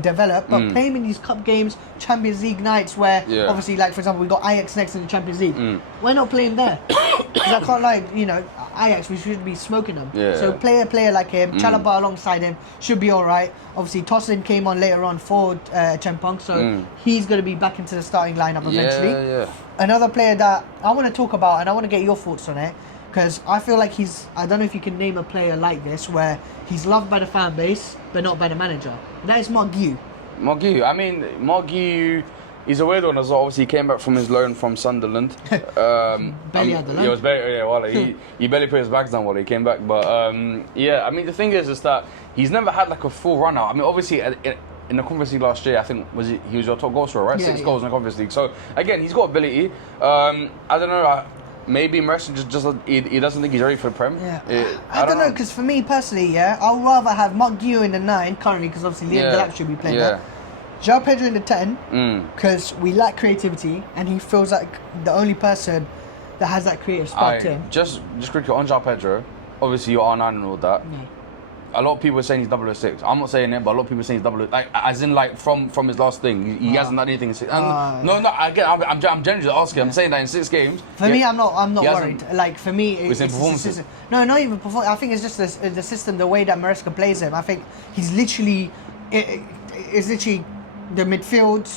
develop, but play him in these cup games, Champions League nights where, obviously, like, for example, we got Ajax next in the Champions League. Why not play him there? Because I can't lie, Ajax, we should be smoking them. Yeah. So play a player like him, Chalobah alongside him, should be all right. Obviously, Tosin came on later on for Chempong, so he's going to be back into the starting lineup eventually. Yeah. Another player that I want to talk about, and I want to get your thoughts on it, because I feel like I don't know if you can name a player like this, where he's loved by the fan base, but not by the manager. And that is Mark Guiu. I mean, Mark Guiu, he's a weird one as well. Obviously, he came back from his loan from Sunderland. Barely had the loan. He was he barely put his bags down while he came back. But I mean, the thing is that he's never had like a full run out. I mean, obviously, in the Conference League last year, I think he was your top goal scorer, right? 6 goals in the Conference League. So again, he's got ability. I don't know. maybe Maresca just he doesn't think he's ready for the Prem. Yeah. I don't know, because for me personally, yeah, I'll rather have Mark Guillou in the 9 currently, because obviously Liam Delap should be playing there. João Pedro in the 10, because we lack creativity, and he feels like the only person that has that creative spark to him. Just quickly on João Pedro, obviously you're R9 and all that. A lot of people are saying he's 006. I'm not saying it, but a lot of people are saying he's 006. Like, as in, like, from his last thing, he hasn't done anything in 6. I'm generally asking. I'm saying that in 6 games. For me, I'm not worried. Like, for me, it's in performances. No, not even performance. I think it's just the system, the way that Maresca plays him. I think he's literally, it's literally the midfield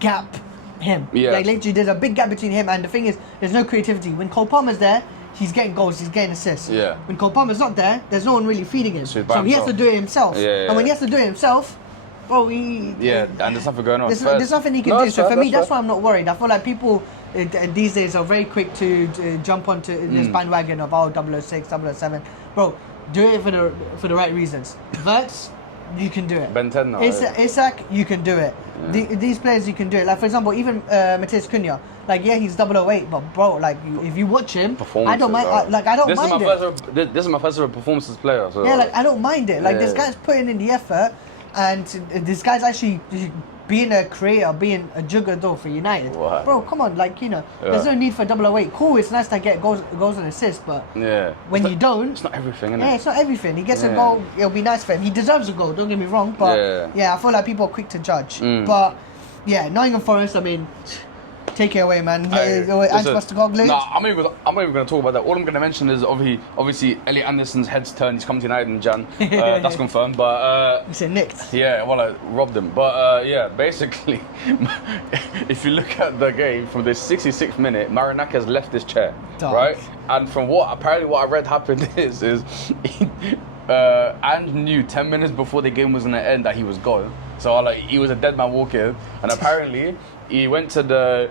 gap him. Yeah. Like, literally, there's a big gap between him, and the thing is, there's no creativity. When Cole Palmer's there, he's getting goals, he's getting assists. Yeah. When Cole Palmer's not there, there's no one really feeding him. So he has to do it himself. And when he has to do it himself, bro, and there's nothing going on. There's nothing he can do. So for me, that's why I'm not worried. I feel like people these days are very quick to jump onto this bandwagon of 006, 007. Bro, do it for the right reasons. Verts, you can do it. Ben 10 now. Isak, you can do it. These players, you can do it. Like, for example, even Matheus Cunha. Like, yeah, he's 008, but bro, like, if you watch him, I don't mind. I don't mind it. This is my first ever performance as a player. So yeah, like, I don't mind it. Like, this guy's putting in the effort, and this guy's actually being a creator, being a juggernaut for United. Wow. Bro, come on, like, there's no need for 008. Cool, it's nice to get goals and assists, but when you don't, it's not everything, innit? Yeah, it's not everything. He gets a goal, it'll be nice for him. He deserves a goal, don't get me wrong, but I feel like people are quick to judge. But yeah, Nottingham Forest, I mean, take it away, man. Ange wants to go glue. No, I'm not even going to talk about that. All I'm going to mention is obviously Elliot Anderson's head's turned. He's come to United in Jan. That's confirmed. But he's nicked. Yeah, well, I robbed him. But yeah, basically, if you look at the game from the 66th minute, Marinakis has left his chair, right? And from what I read happened is Ange knew 10 minutes before the game was going to end that he was gone. So like, he was a dead man walking, and apparently he went to the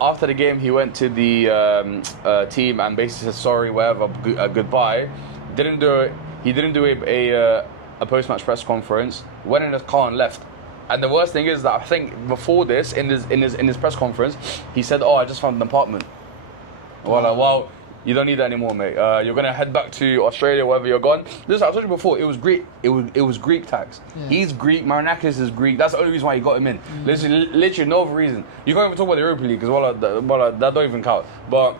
after the game he went to the team and basically said sorry, whatever, goodbye. He didn't do a post-match press conference. Went in his car and left. And the worst thing is that I think before this, in his press conference, he said, "Oh, I just found an apartment." Well, you don't need that anymore, mate. You're gonna head back to Australia, wherever you're gone. Listen, I told you before, it was Greek. It was Greek tax. Yeah. He's Greek. Marinakis is Greek. That's the only reason why you got him in. Literally no other reason. You can't even talk about the Europa League because that don't even count. But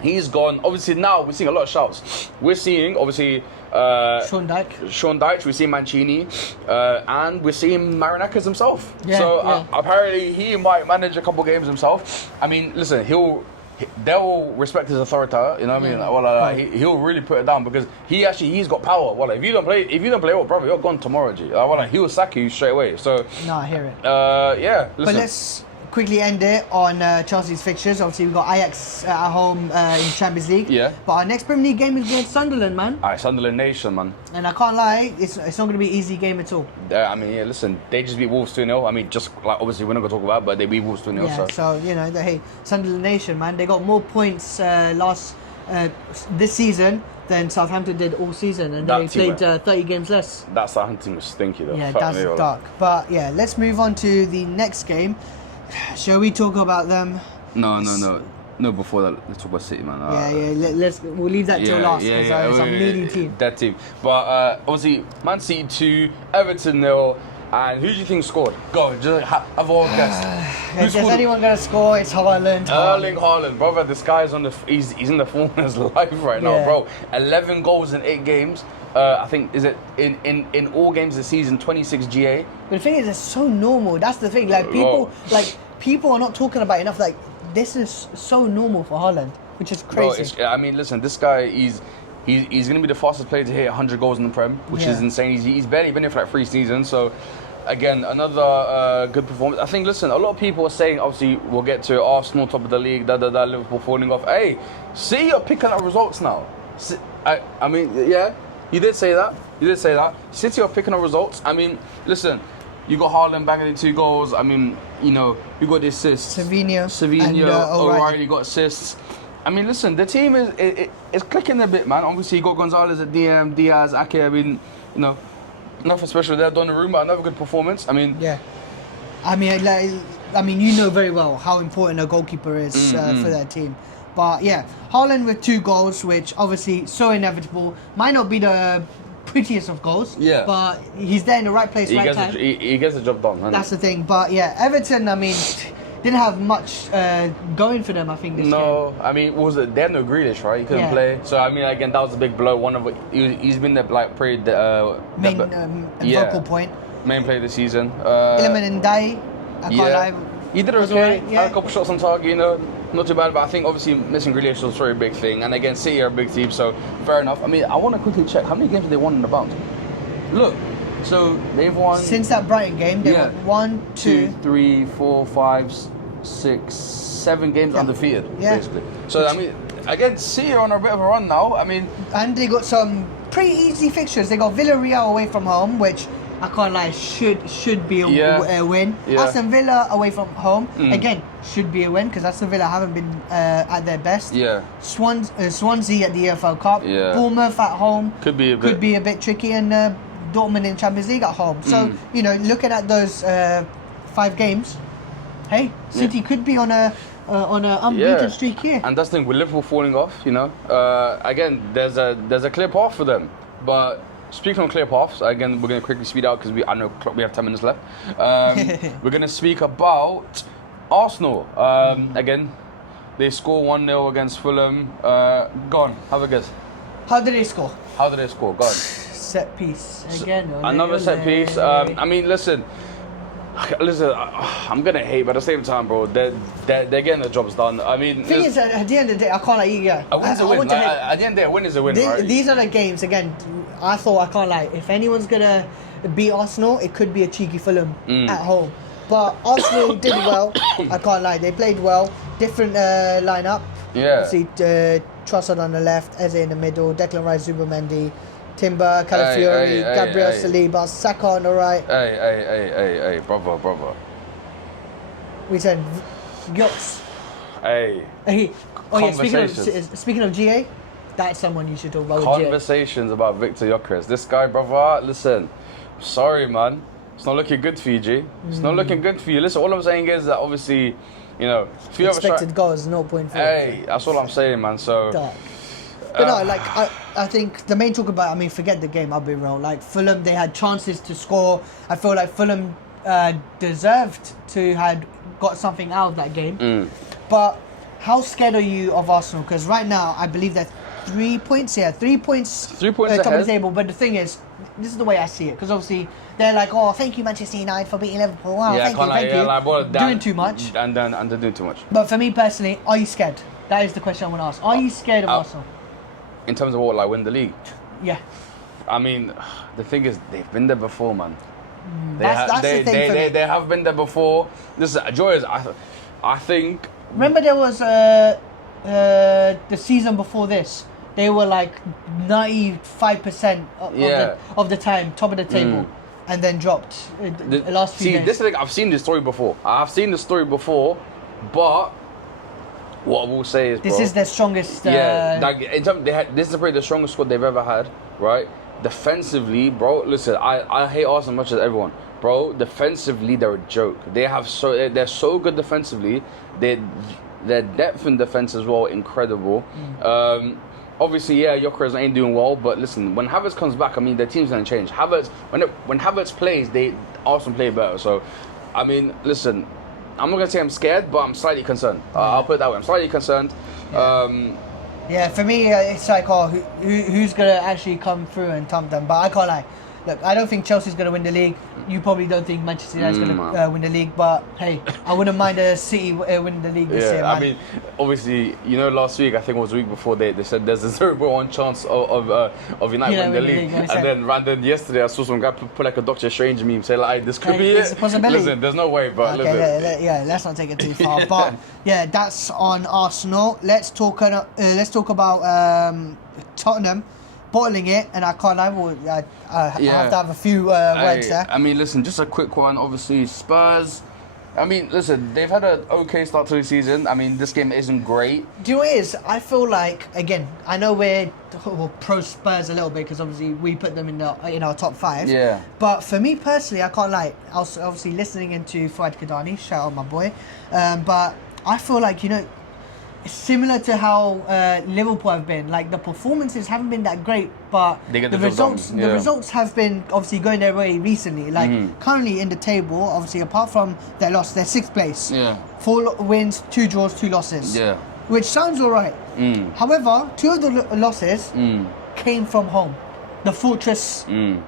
he's gone. Obviously now we're seeing a lot of shouts. We're seeing obviously Sean Dyche. We're seeing Mancini, and we're seeing Marinakis himself. Apparently he might manage a couple games himself. I mean, listen, they'll respect his authority, you know what I mean? He'll really put it down because he's got power. Well, if you don't play, brother, you're gone tomorrow, G. He will sack you straight away. So no, I hear it. Yeah. Listen. But let's quickly end it on Chelsea's fixtures. Obviously, we've got Ajax at home in Champions League. Yeah. But our next Premier League game is against Sunderland, man. Sunderland Nation, man. And I can't lie, it's not going to be an easy game at all. I mean, yeah, listen, they just beat Wolves 2-0. I mean, just like, obviously, we're not going to talk about it, but they beat Wolves 2-0. Yeah, so hey, Sunderland Nation, man. They got more points this season than Southampton did all season, and they played 30 games less. That Southampton was stinky, though. Yeah, that's dark. But yeah, let's move on to the next game. Shall we talk about them? No, before that, let's talk about City, man. We'll leave that till last because it's a leading team. That team. But obviously, Man City 2, Everton 0. And who do you think scored? Go, just have a guess. If there's anyone going to score, it's Haaland. Erling Haaland, brother. This guy's he's in the form of his life right now, bro. 11 goals in 8 games. I think, is it in all games this season, 26 GA. But the thing is, it's so normal. That's the thing. Like people are not talking about it enough. Like, this is so normal for Haaland, which is crazy. Bro, I mean, listen, this guy he's going to be the fastest player to hit 100 goals in the Prem, which is insane. He's barely been here for like 3 seasons, so. Again, another good performance. I think, listen, a lot of people are saying, obviously, we'll get to Arsenal, top of the league, Liverpool falling off. Hey, City are picking up results now. I mean, yeah, you did say that. City are picking up results. I mean, listen, you got Haaland banging in 2 goals. I mean, you got the assists. Savinho and O'Reilly got assists. I mean, listen, the team is clicking a bit, man. Obviously, you got Gonzalez at DM, Diaz, Ake. I mean, nothing special there. Donnarumma, another good performance. I mean, yeah. I mean, you know very well how important a goalkeeper is for that team. But yeah, Haaland with 2 goals, which obviously so inevitable. Might not be the prettiest of goals, Yeah. but he's there in the right place, right time. He gets the job done. That's the thing. But yeah, Everton, I mean, didn't have much going for them, I think, this game. No, I mean, what was it? They had no Grealish, right? He couldn't Yeah. play. So I mean, again, that was a big blow. He's been the like pretty Main vocal point. main player this season. Iliman Ndiaye, I can't lie. He did was okay. alright, yeah. Had a couple shots on target, you know, not too bad. But I think obviously missing Grealish was a very big thing. And again, City are a big team, so fair enough. I mean, I want to quickly check how many games have they won in the bounce. Look, so they've won Since that Brighton game, they won 1, 2, 3, 4, 5, 6, 7 games undefeated, basically. So I mean, again, City are on a bit of a run now. I mean, and they got some pretty easy fixtures. They got Villarreal away from home, which I can't lie, should be a win. Yeah. Aston Villa away from home, again, should be a win because Aston Villa haven't been at their best. Yeah. Swansea at the EFL Cup. Yeah. Bournemouth at home Could be a bit tricky, and Dortmund in Champions League at home. So you know, looking at those 5 games, hey, City could be on a unbeaten streak here. And that's the thing with Liverpool falling off. You know, again, there's a clear path for them. But speaking on clear paths, again, we're going to quickly speed out because I know we have 10 minutes left. We're going to speak about Arsenal. Again, they score 1-0 against Fulham. Go on, have a guess. How did they score? How did they score? Go on. Set piece again. Another set piece. I mean, listen. I'm gonna hate, but at the same time, bro, they're getting the jobs done. I mean, the thing is, at the end of the day, I can't like a win's a win. At the end of the day, a win is a win, right? These are the games. Again, I thought, I can't lie, if anyone's gonna beat Arsenal, it could be a cheeky Fulham at home. But Arsenal did well. I can't lie, they played well. Different lineup. Yeah. Obviously, Trossard on the left, Eze in the middle, Declan Rice, Zubimendi, Timber, Calafiori, Gabriel Saliba, Saka on the right. Hey, brother. We said Gyots. Hey. Oh yeah, speaking of GA, that's someone you should talk about. Conversations about Victor Gyökeres. This guy, brother, listen, sorry, man. It's not looking good for you, G. It's not looking good for you. Listen, all I'm saying is that obviously, you know, if you expected goals 0.4. Hey, that's all I'm saying, man. So. Dark. But no, like I think the main talk about, I mean, forget the game, I'll be real. Like Fulham, they had chances to score. I feel like Fulham deserved to had got something out of that game. But how scared are you of Arsenal? Because right now, I believe they're 3 points here. 3 points. 3 points top ahead. of the table. But the thing is, this is the way I see it. Because obviously, they're like, oh, thank you, Manchester United, for beating Liverpool. Wow, thank you. Like, well, doing too much. And they're doing too much. But for me personally, are you scared? That is the question I want to ask. Are you scared of Arsenal? In terms of what, like win the league? Yeah. I mean, the thing is, they've been there before, man. That's the thing for me. They have been there before. This is joyous. I think. Remember, there was the season before this. They were like 95% of the time top of the table, and then dropped the last few days. This thing, I've seen this story before. But what I will say is, this is their strongest. Like in terms, this is probably the strongest squad they've ever had, right? Defensively, bro. Listen, I hate Arsenal as much as everyone, bro. Defensively, they're a joke. They're so good defensively. Their depth in defense as well, incredible. Obviously, Gyökeres ain't doing well, but listen, when Havertz comes back, I mean, their team's gonna change. When Havertz plays, Arsenal play better. So, I mean, listen, I'm not gonna say I'm scared, but I'm slightly concerned. I'll put it that way. I'm slightly concerned. Yeah, for me, it's like, oh, who's gonna actually come through and thump them? But I can't lie. Look, I don't think Chelsea's going to win the league. You probably don't think Manchester United's going to win the league. But, hey, I wouldn't mind a City winning the league this year, man. I mean, obviously, you know, last week, I think it was the week before, they said there's a 0.1 chance of United winning the league. And then yesterday, I saw some guy put like a Doctor Strange meme, say like, this could be it. It's a possibility. Listen, there's no way, but okay, listen. let's not take it too far. But, yeah, that's on Arsenal. Let's talk about Tottenham. Bottling it, and I can't lie, I have to have a few words there. I mean, listen, just a quick one. Obviously, Spurs. I mean, listen, they've had an okay start to the season. I mean, this game isn't great. Do you know what it is? I feel like, again, I know we're pro Spurs a little bit because obviously we put them in our top 5. Yeah. But for me personally, I can't lie. I was obviously listening into Fuad Kadani, shout out my boy. But I feel like, you know, similar to how Liverpool have been. Like the performances haven't been that great, but They get the the job results, done, the yeah. results have been obviously going their way recently. Like currently in the table, obviously apart from their loss, they're 6th place. Yeah. 4 wins, 2 draws, 2 losses. Yeah. Which sounds alright. However, 2 of the losses came from home. The fortress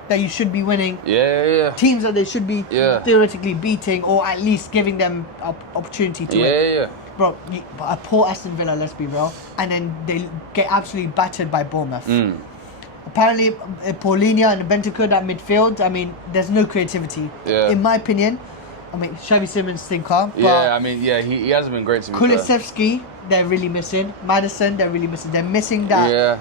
that you should be winning. Yeah. Teams that they should be Yeah. theoretically beating, or at least giving them opportunity to win. Yeah. Bro, a poor Aston Villa, let's be real, and then they get absolutely battered by Bournemouth. Apparently, Paulinho and Bentancur, that midfield, I mean, there's no creativity. Yeah. In my opinion, I mean, Xavi Simons stinker, but Yeah, I mean, yeah, he hasn't been great to be fair. Kulusevski, they're really missing. Madison, they're really missing. They're missing that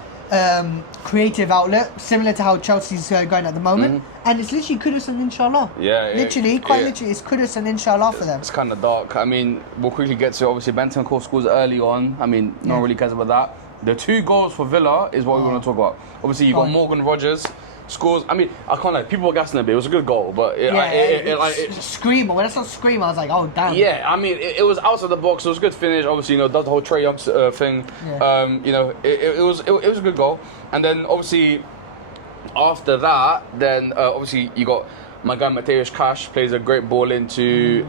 creative outlet, similar to how Chelsea's going at the moment. And it's literally Kudus and Inshallah. Yeah, literally, literally, it's Kudus and Inshallah for them. It's kind of dark. I mean, we'll quickly get to obviously Bentancur scores early on. I mean, no one really cares about that. The 2 goals for Villa is what we want to talk about. Obviously, you got Morgan Rogers scores. I mean, I can't like people were gassing a bit. It was a good goal, but Screamer. When I saw Screamer, I was like, oh damn. Yeah, I mean, it was outside the box. It was a good finish. Obviously, you know, does the whole Trey Young thing. Yeah. You know, it was a good goal. And then obviously after that, then obviously you got my guy Mateusz Cash plays a great ball into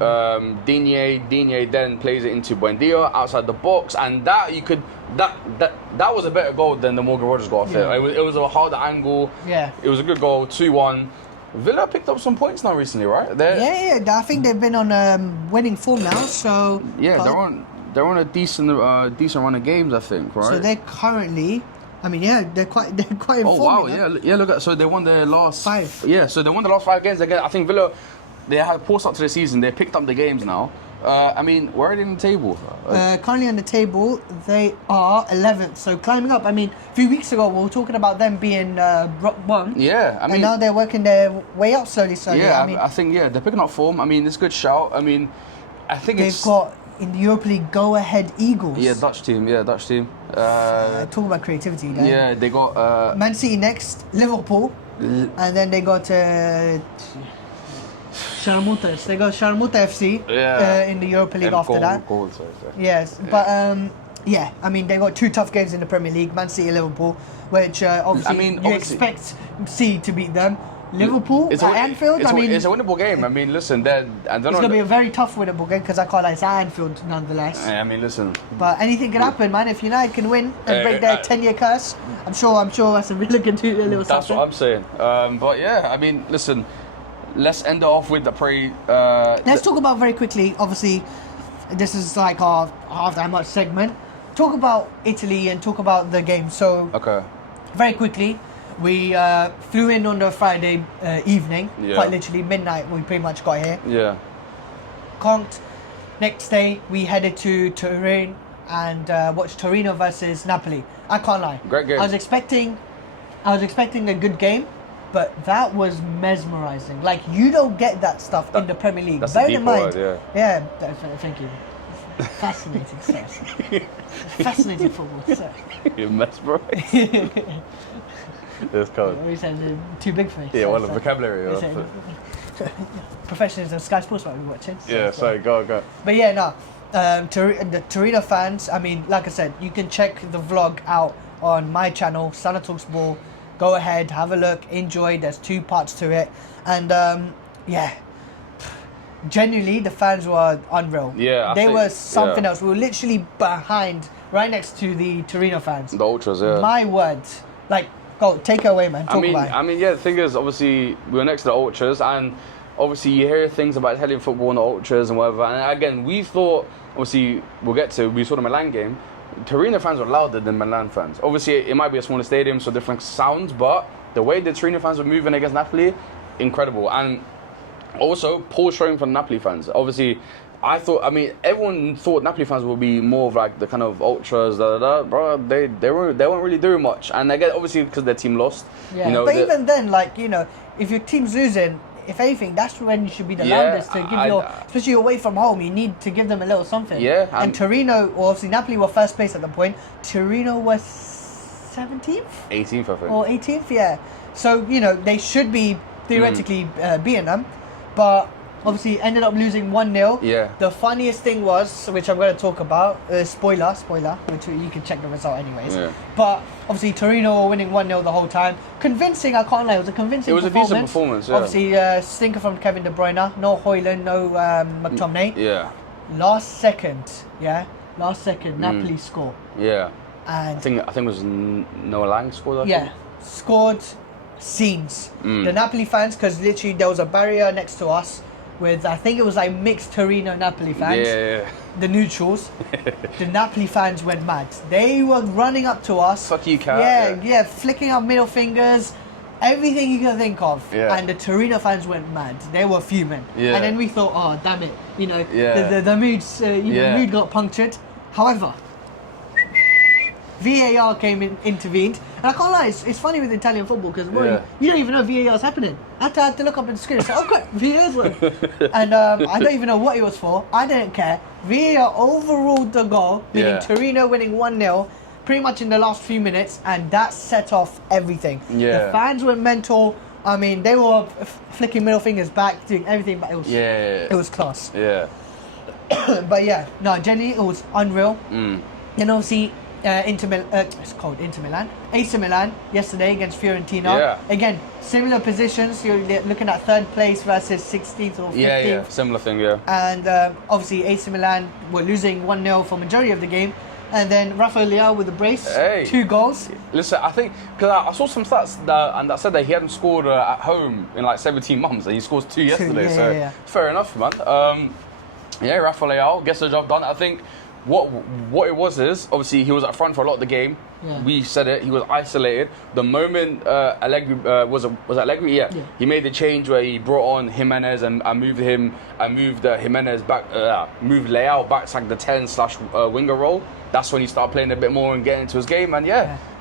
Digne. Digne then plays it into Buendia outside the box, and that you could that was a better goal than the Morgan Rogers goal. I think it was a harder angle. Yeah, it was a good goal. 2-1. Villa picked up some points now recently, right? Yeah. I think they've been on winning form now. So yeah, they're on a decent run of games, I think, right? So they're currently. I mean, yeah, they're quite in form. Oh wow, yeah. Look at so they won their last 5. Yeah, so they won the last 5 games. Again, I think Villa, they had a poor start to the season. They picked up the games now. I mean, where are they in the table? Currently on the table, they are 11th, so climbing up. I mean, a few weeks ago we were talking about them being rock 1. Yeah, I mean, and now they're working their way up slowly. Yeah, I mean, I think they're picking up form. I mean, it's a good shout. I mean, I think they've got in the Europa League go-ahead Eagles. Yeah, Dutch team. Talk about creativity there. Yeah, they got Man City next, Liverpool, and then they got Sharmutas. They got Sharmuta FC in the Europa League after that. Yes, but yeah, I mean they got 2 tough games in the Premier League, Man City, Liverpool, which obviously you expect City to beat them. Liverpool at Anfield. It's a winnable game. I mean, listen, it's gonna be a very tough winnable game because I can't lie, it's at Anfield nonetheless. I mean, listen. But anything can happen, man. If United can win and break their 10-year curse, I'm sure that's a really good little something. That's what I'm saying. But yeah, I mean, listen. Let's end it off with the Let's talk about very quickly. Obviously, this is like our half-time match segment. Talk about Italy and talk about the game. So, very quickly. We flew in on the Friday evening, quite literally midnight. We pretty much got here. Yeah. Next day, we headed to Turin and watched Torino versus Napoli. I can't lie. Great game. I was expecting a good game, but that was mesmerizing. Like you don't get that stuff in the Premier League. That's Bear a deep in mind. word, yeah. Thank you. Fascinating, sir. Fascinating football, sir. You're mesmerized. That's cold. He said too big for me. Yeah, well, the vocabulary. Professionalism, Sky Sports might be watching. Yeah, sorry, go. But yeah, no. The Torino fans, I mean, like I said, you can check the vlog out on my channel, Sana Talks Ball. Go ahead, have a look, enjoy. There's 2 parts to it. And yeah, genuinely, the fans were unreal. Yeah, they were something else. We were literally behind, right next to the Torino fans. The ultras, yeah. My word. Like, go, take it away, man. Talk about it. I mean, yeah, the thing is, obviously, we were next to the ultras, and obviously you hear things about Italian football and the ultras and whatever. And again, we thought, obviously, we saw the Milan game. Torino fans were louder than Milan fans. Obviously, it might be a smaller stadium, so different sounds, but the way the Torino fans were moving against Napoli, incredible. And also, poor showing from Napoli fans. Obviously, everyone thought Napoli fans would be more of like the kind of ultras, bro. They weren't really doing much. And again, obviously, because their team lost. Yeah, but even then, like, you know, if your team's losing, if anything, that's when you should be the loudest to give especially away from home, you need to give them a little something. Yeah. And Torino, well, obviously Napoli were first place at the point. Torino was 17th? 18th, I think. Or 18th, yeah. So, you know, they should be theoretically beating them. But Obviously, ended up losing 1-0. Yeah. The funniest thing was, which I'm going to talk about, spoiler, which you can check the result anyways. Yeah. But obviously, Torino were winning 1-0 the whole time. Convincing, I can't lie, it was a convincing performance. It was a decent performance, yeah. Obviously, stinker from Kevin De Bruyne, no Haaland, no McTominay. Yeah. Last second, Napoli score. Yeah. And I think it was Noah Lang scored. I think. Scored scenes. The Napoli fans, because literally there was a barrier next to us with, I think it was like mixed Torino Napoli fans. Yeah. The neutrals. The Napoli fans went mad. They were running up to us. Fuck you, cat. Yeah, flicking up middle fingers. Everything you can think of. Yeah. And the Torino fans went mad. They were fuming. Yeah. And then we thought, oh, damn it. You know, Yeah. the moods, mood got punctured. However, VAR came in, intervened, and I can't lie, it's funny with Italian football because you don't even know VAR's happening. I had to look up at the screen and say, oh crap, VAR's working. And I don't even know what it was for. I didn't care. VAR overruled the goal, meaning Torino winning 1-0 pretty much in the last few minutes, and that set off everything. Yeah. The fans went mental. I mean, they were flicking middle fingers back, doing everything, but it was class. Yeah. But yeah, no, generally it was unreal. And obviously, it's called Inter Milan. AC Milan yesterday against Fiorentina. Yeah. Again, similar positions. You're looking at third place versus 16th or 15th. Yeah. Similar thing, yeah. And obviously AC Milan were losing 1-0 for majority of the game. And then Rafael Leao with the brace, 2 goals. Listen, I think, because I saw some stats that said that he hadn't scored at home in like 17 months, and he scores 2 yesterday. Fair enough, man. Rafael Leao gets the job done. I think what it was is, obviously he was up front for a lot of the game. Yeah. We said it, he was isolated. The moment Allegri, was it Allegri? Yeah. He made the change where he brought on Jimenez and moved Jimenez back, moved Leao back to like the 10/winger role. That's when he started playing a bit more and getting into his game, and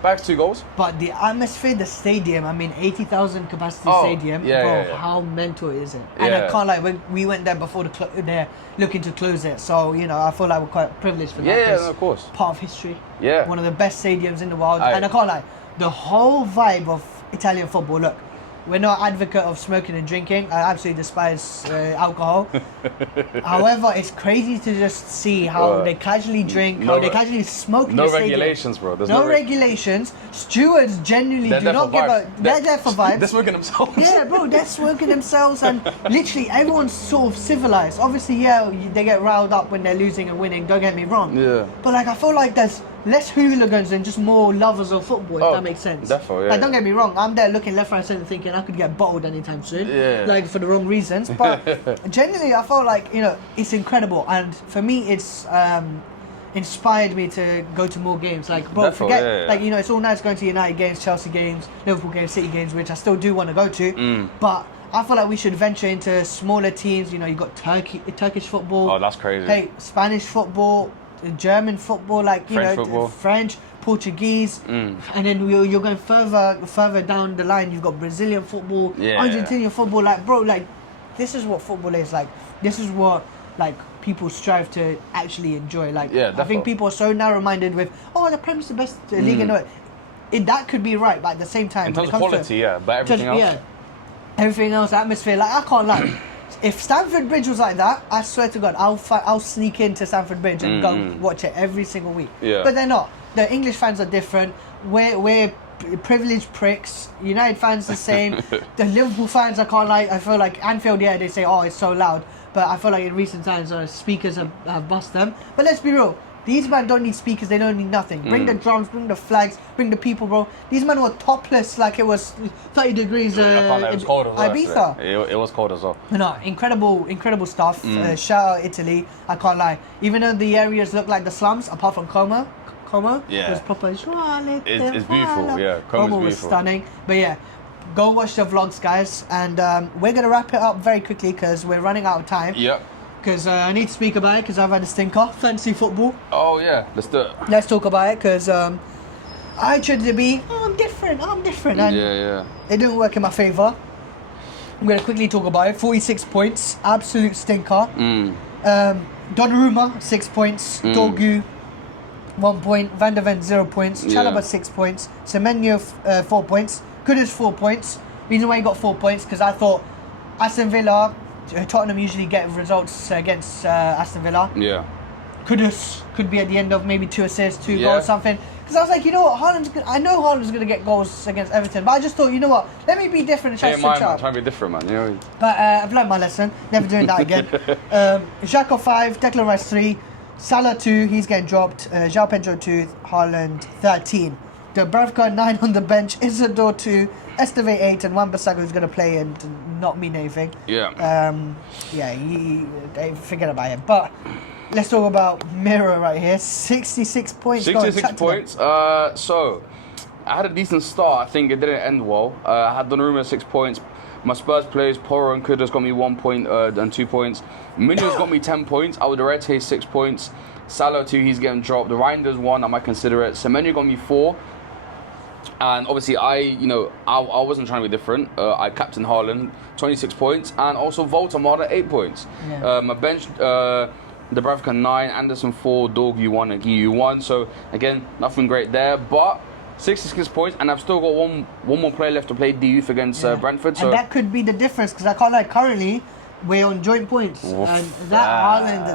back to 2 goals. But the atmosphere, the stadium, I mean, 80,000 capacity stadium, how mental is it? And I can't lie, we went there before they're looking to close it, so you know, I feel like we're quite privileged for that. Yeah, of course. Part of history. Yeah. One of the best stadiums in the world, and I can't lie, the whole vibe of Italian football. Look, we're not advocate of smoking and drinking. I absolutely despise alcohol. However, it's crazy to just see how they casually drink, how they casually smoke in the stadium. No regulations, bro. There's no regulations. Stewards genuinely do not give a... They're there for vibes. They're smoking themselves. Yeah, bro, they're smoking themselves, and literally everyone's sort of civilized. Obviously, they get riled up when they're losing and winning, don't get me wrong. Yeah. But like, I feel like there's less hooligans and just more lovers of football, if that makes sense. Definitely, Like, don't get me wrong, I'm there looking left, right, centre thinking I could get bottled anytime soon. Yeah. Like, for the wrong reasons. But generally, I feel like, you know, it's incredible. And for me, it's inspired me to go to more games. Like, bro, like, you know, it's all nice going to United games, Chelsea games, Liverpool games, City games, which I still do want to go to. But I feel like we should venture into smaller teams. You know, you got Turkish football. Oh, that's crazy. Hey, Spanish football, German football, like, you French know, football. French, Portuguese, and then you're going further down the line. You've got Brazilian football, Argentinian football. Like, bro, like, this is what football is. Like, this is what, like, people strive to actually enjoy. Like, I think people are so narrow-minded with, the Premier's the best league in the world. That could be right, but at the same time, in terms of quality, but everything else, everything else, atmosphere. Like, I can't lie. If Stamford Bridge was like that, I swear to God, I'll sneak into Stamford Bridge and go watch it every single week. Yeah. But they're not. The English fans are different. We're privileged pricks. United fans the same. The Liverpool fans, I can't lie. I feel like Anfield, they say, it's so loud. But I feel like in recent times, speakers have bust them. But let's be real. These men don't need speakers, they don't need nothing. Bring the drums, bring the flags, bring the people, bro. These men were topless like it was 30 degrees it was cold as well, Ibiza. It was cold as well. No, incredible stuff. Shout out Italy, I can't lie. Even though the areas look like the slums, apart from Como, it was proper. It's beautiful, Como was stunning. But go watch the vlogs, guys. And we're going to wrap it up very quickly because we're running out of time. Yep. Because I need to speak about it because I've had a stinker. Fantasy football. Oh, yeah. Let's do it. Let's talk about it because I tried to be, I'm different. And it didn't work in my favour. I'm going to quickly talk about it. 46 points. Absolute stinker. Donnarumma, 6 points. Dorgu, 1 point. Van der Ven, 0 points. Chalobah, 6 points. Semenyo, 4 points. Kudus, 4 points. Reason why he got 4 points because I thought Aston Villa, Tottenham usually get results against Aston Villa. Yeah. Could be at the end of maybe 2 assists, 2 Yeah. goals, something. Because I was like, you know what, I know Haaland's going to get goals against Everton, but I just thought, you know what, let me be different and try to switch up. Trying to be different, man. You know. But I've learned my lesson, never doing that again. Xhaka 5, Declan Rice 3, Salah 2, he's getting dropped, João Pedro 2, Haaland 13. Dubravka 9 on the bench, Isidore 2, Esteve 8, and Wan-Bissaka who's going to play and not mean anything. Yeah. They forget about him. But let's talk about Miro right here. 66 points. 66 points. So, I had a decent start. I think it didn't end well. I had Donnarumma 6 points. My Spurs players, Porro and Kudus got me 1 point and 2 points. Minio's got me 10 points. Alderete 6 points. Salah 2, he's getting dropped. The Reinders 1, I might consider it. Semenyo got me 4. And obviously, I wasn't trying to be different. I captained Haaland, 26 points, and also Voldemort 8 points. Yeah. My bench, Dubravka 9, Anderson 4, Dorgu 1, and Guiu 1. So again, nothing great there, but 66 points, and I've still got one more player left to play the youth against Brentford. So and that could be the difference because I can't lie. Currently, we're on joint points, Oof. and that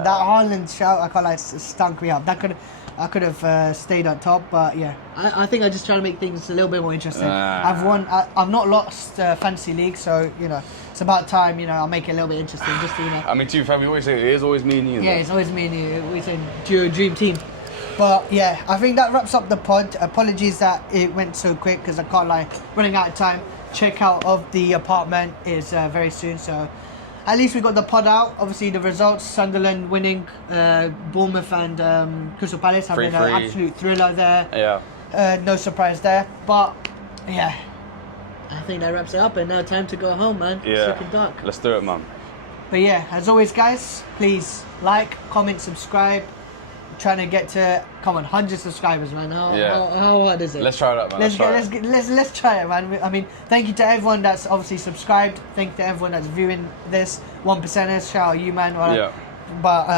Haaland shout, I can't lie, stunk me up. I could have stayed on top, but yeah, I think I just try to make things a little bit more interesting. I've not lost fantasy league, so you know it's about time. You know, I'll make it a little bit interesting, just to, you know. I mean, to be fair, we always say it is always me and you. Yeah, it's always me and you. We say duo dream team. But yeah, I think that wraps up the pod. Apologies that it went so quick because I can't lie, running out of time. Checkout of the apartment is very soon, so. At least we got the pod out. Obviously, the results: Sunderland winning, Bournemouth and Crystal Palace having an absolute thriller there. Yeah. No surprise there. But yeah, I think that wraps it up. And now time to go home, man. Yeah. It's looking dark. Let's do it, man. But yeah, as always, guys, please like, comment, subscribe. Trying to get to 100 subscribers, man. How hard is it? Let's try it out, man. Let's try it, man. I mean, thank you to everyone that's obviously subscribed. Thank you to everyone that's viewing this. 1%ers, shout out you, man. Yeah. But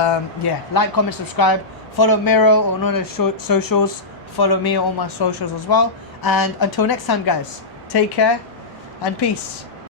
yeah, like, comment, subscribe. Follow Miro on all the socials. Follow me on all my socials as well. And until next time, guys, take care and peace.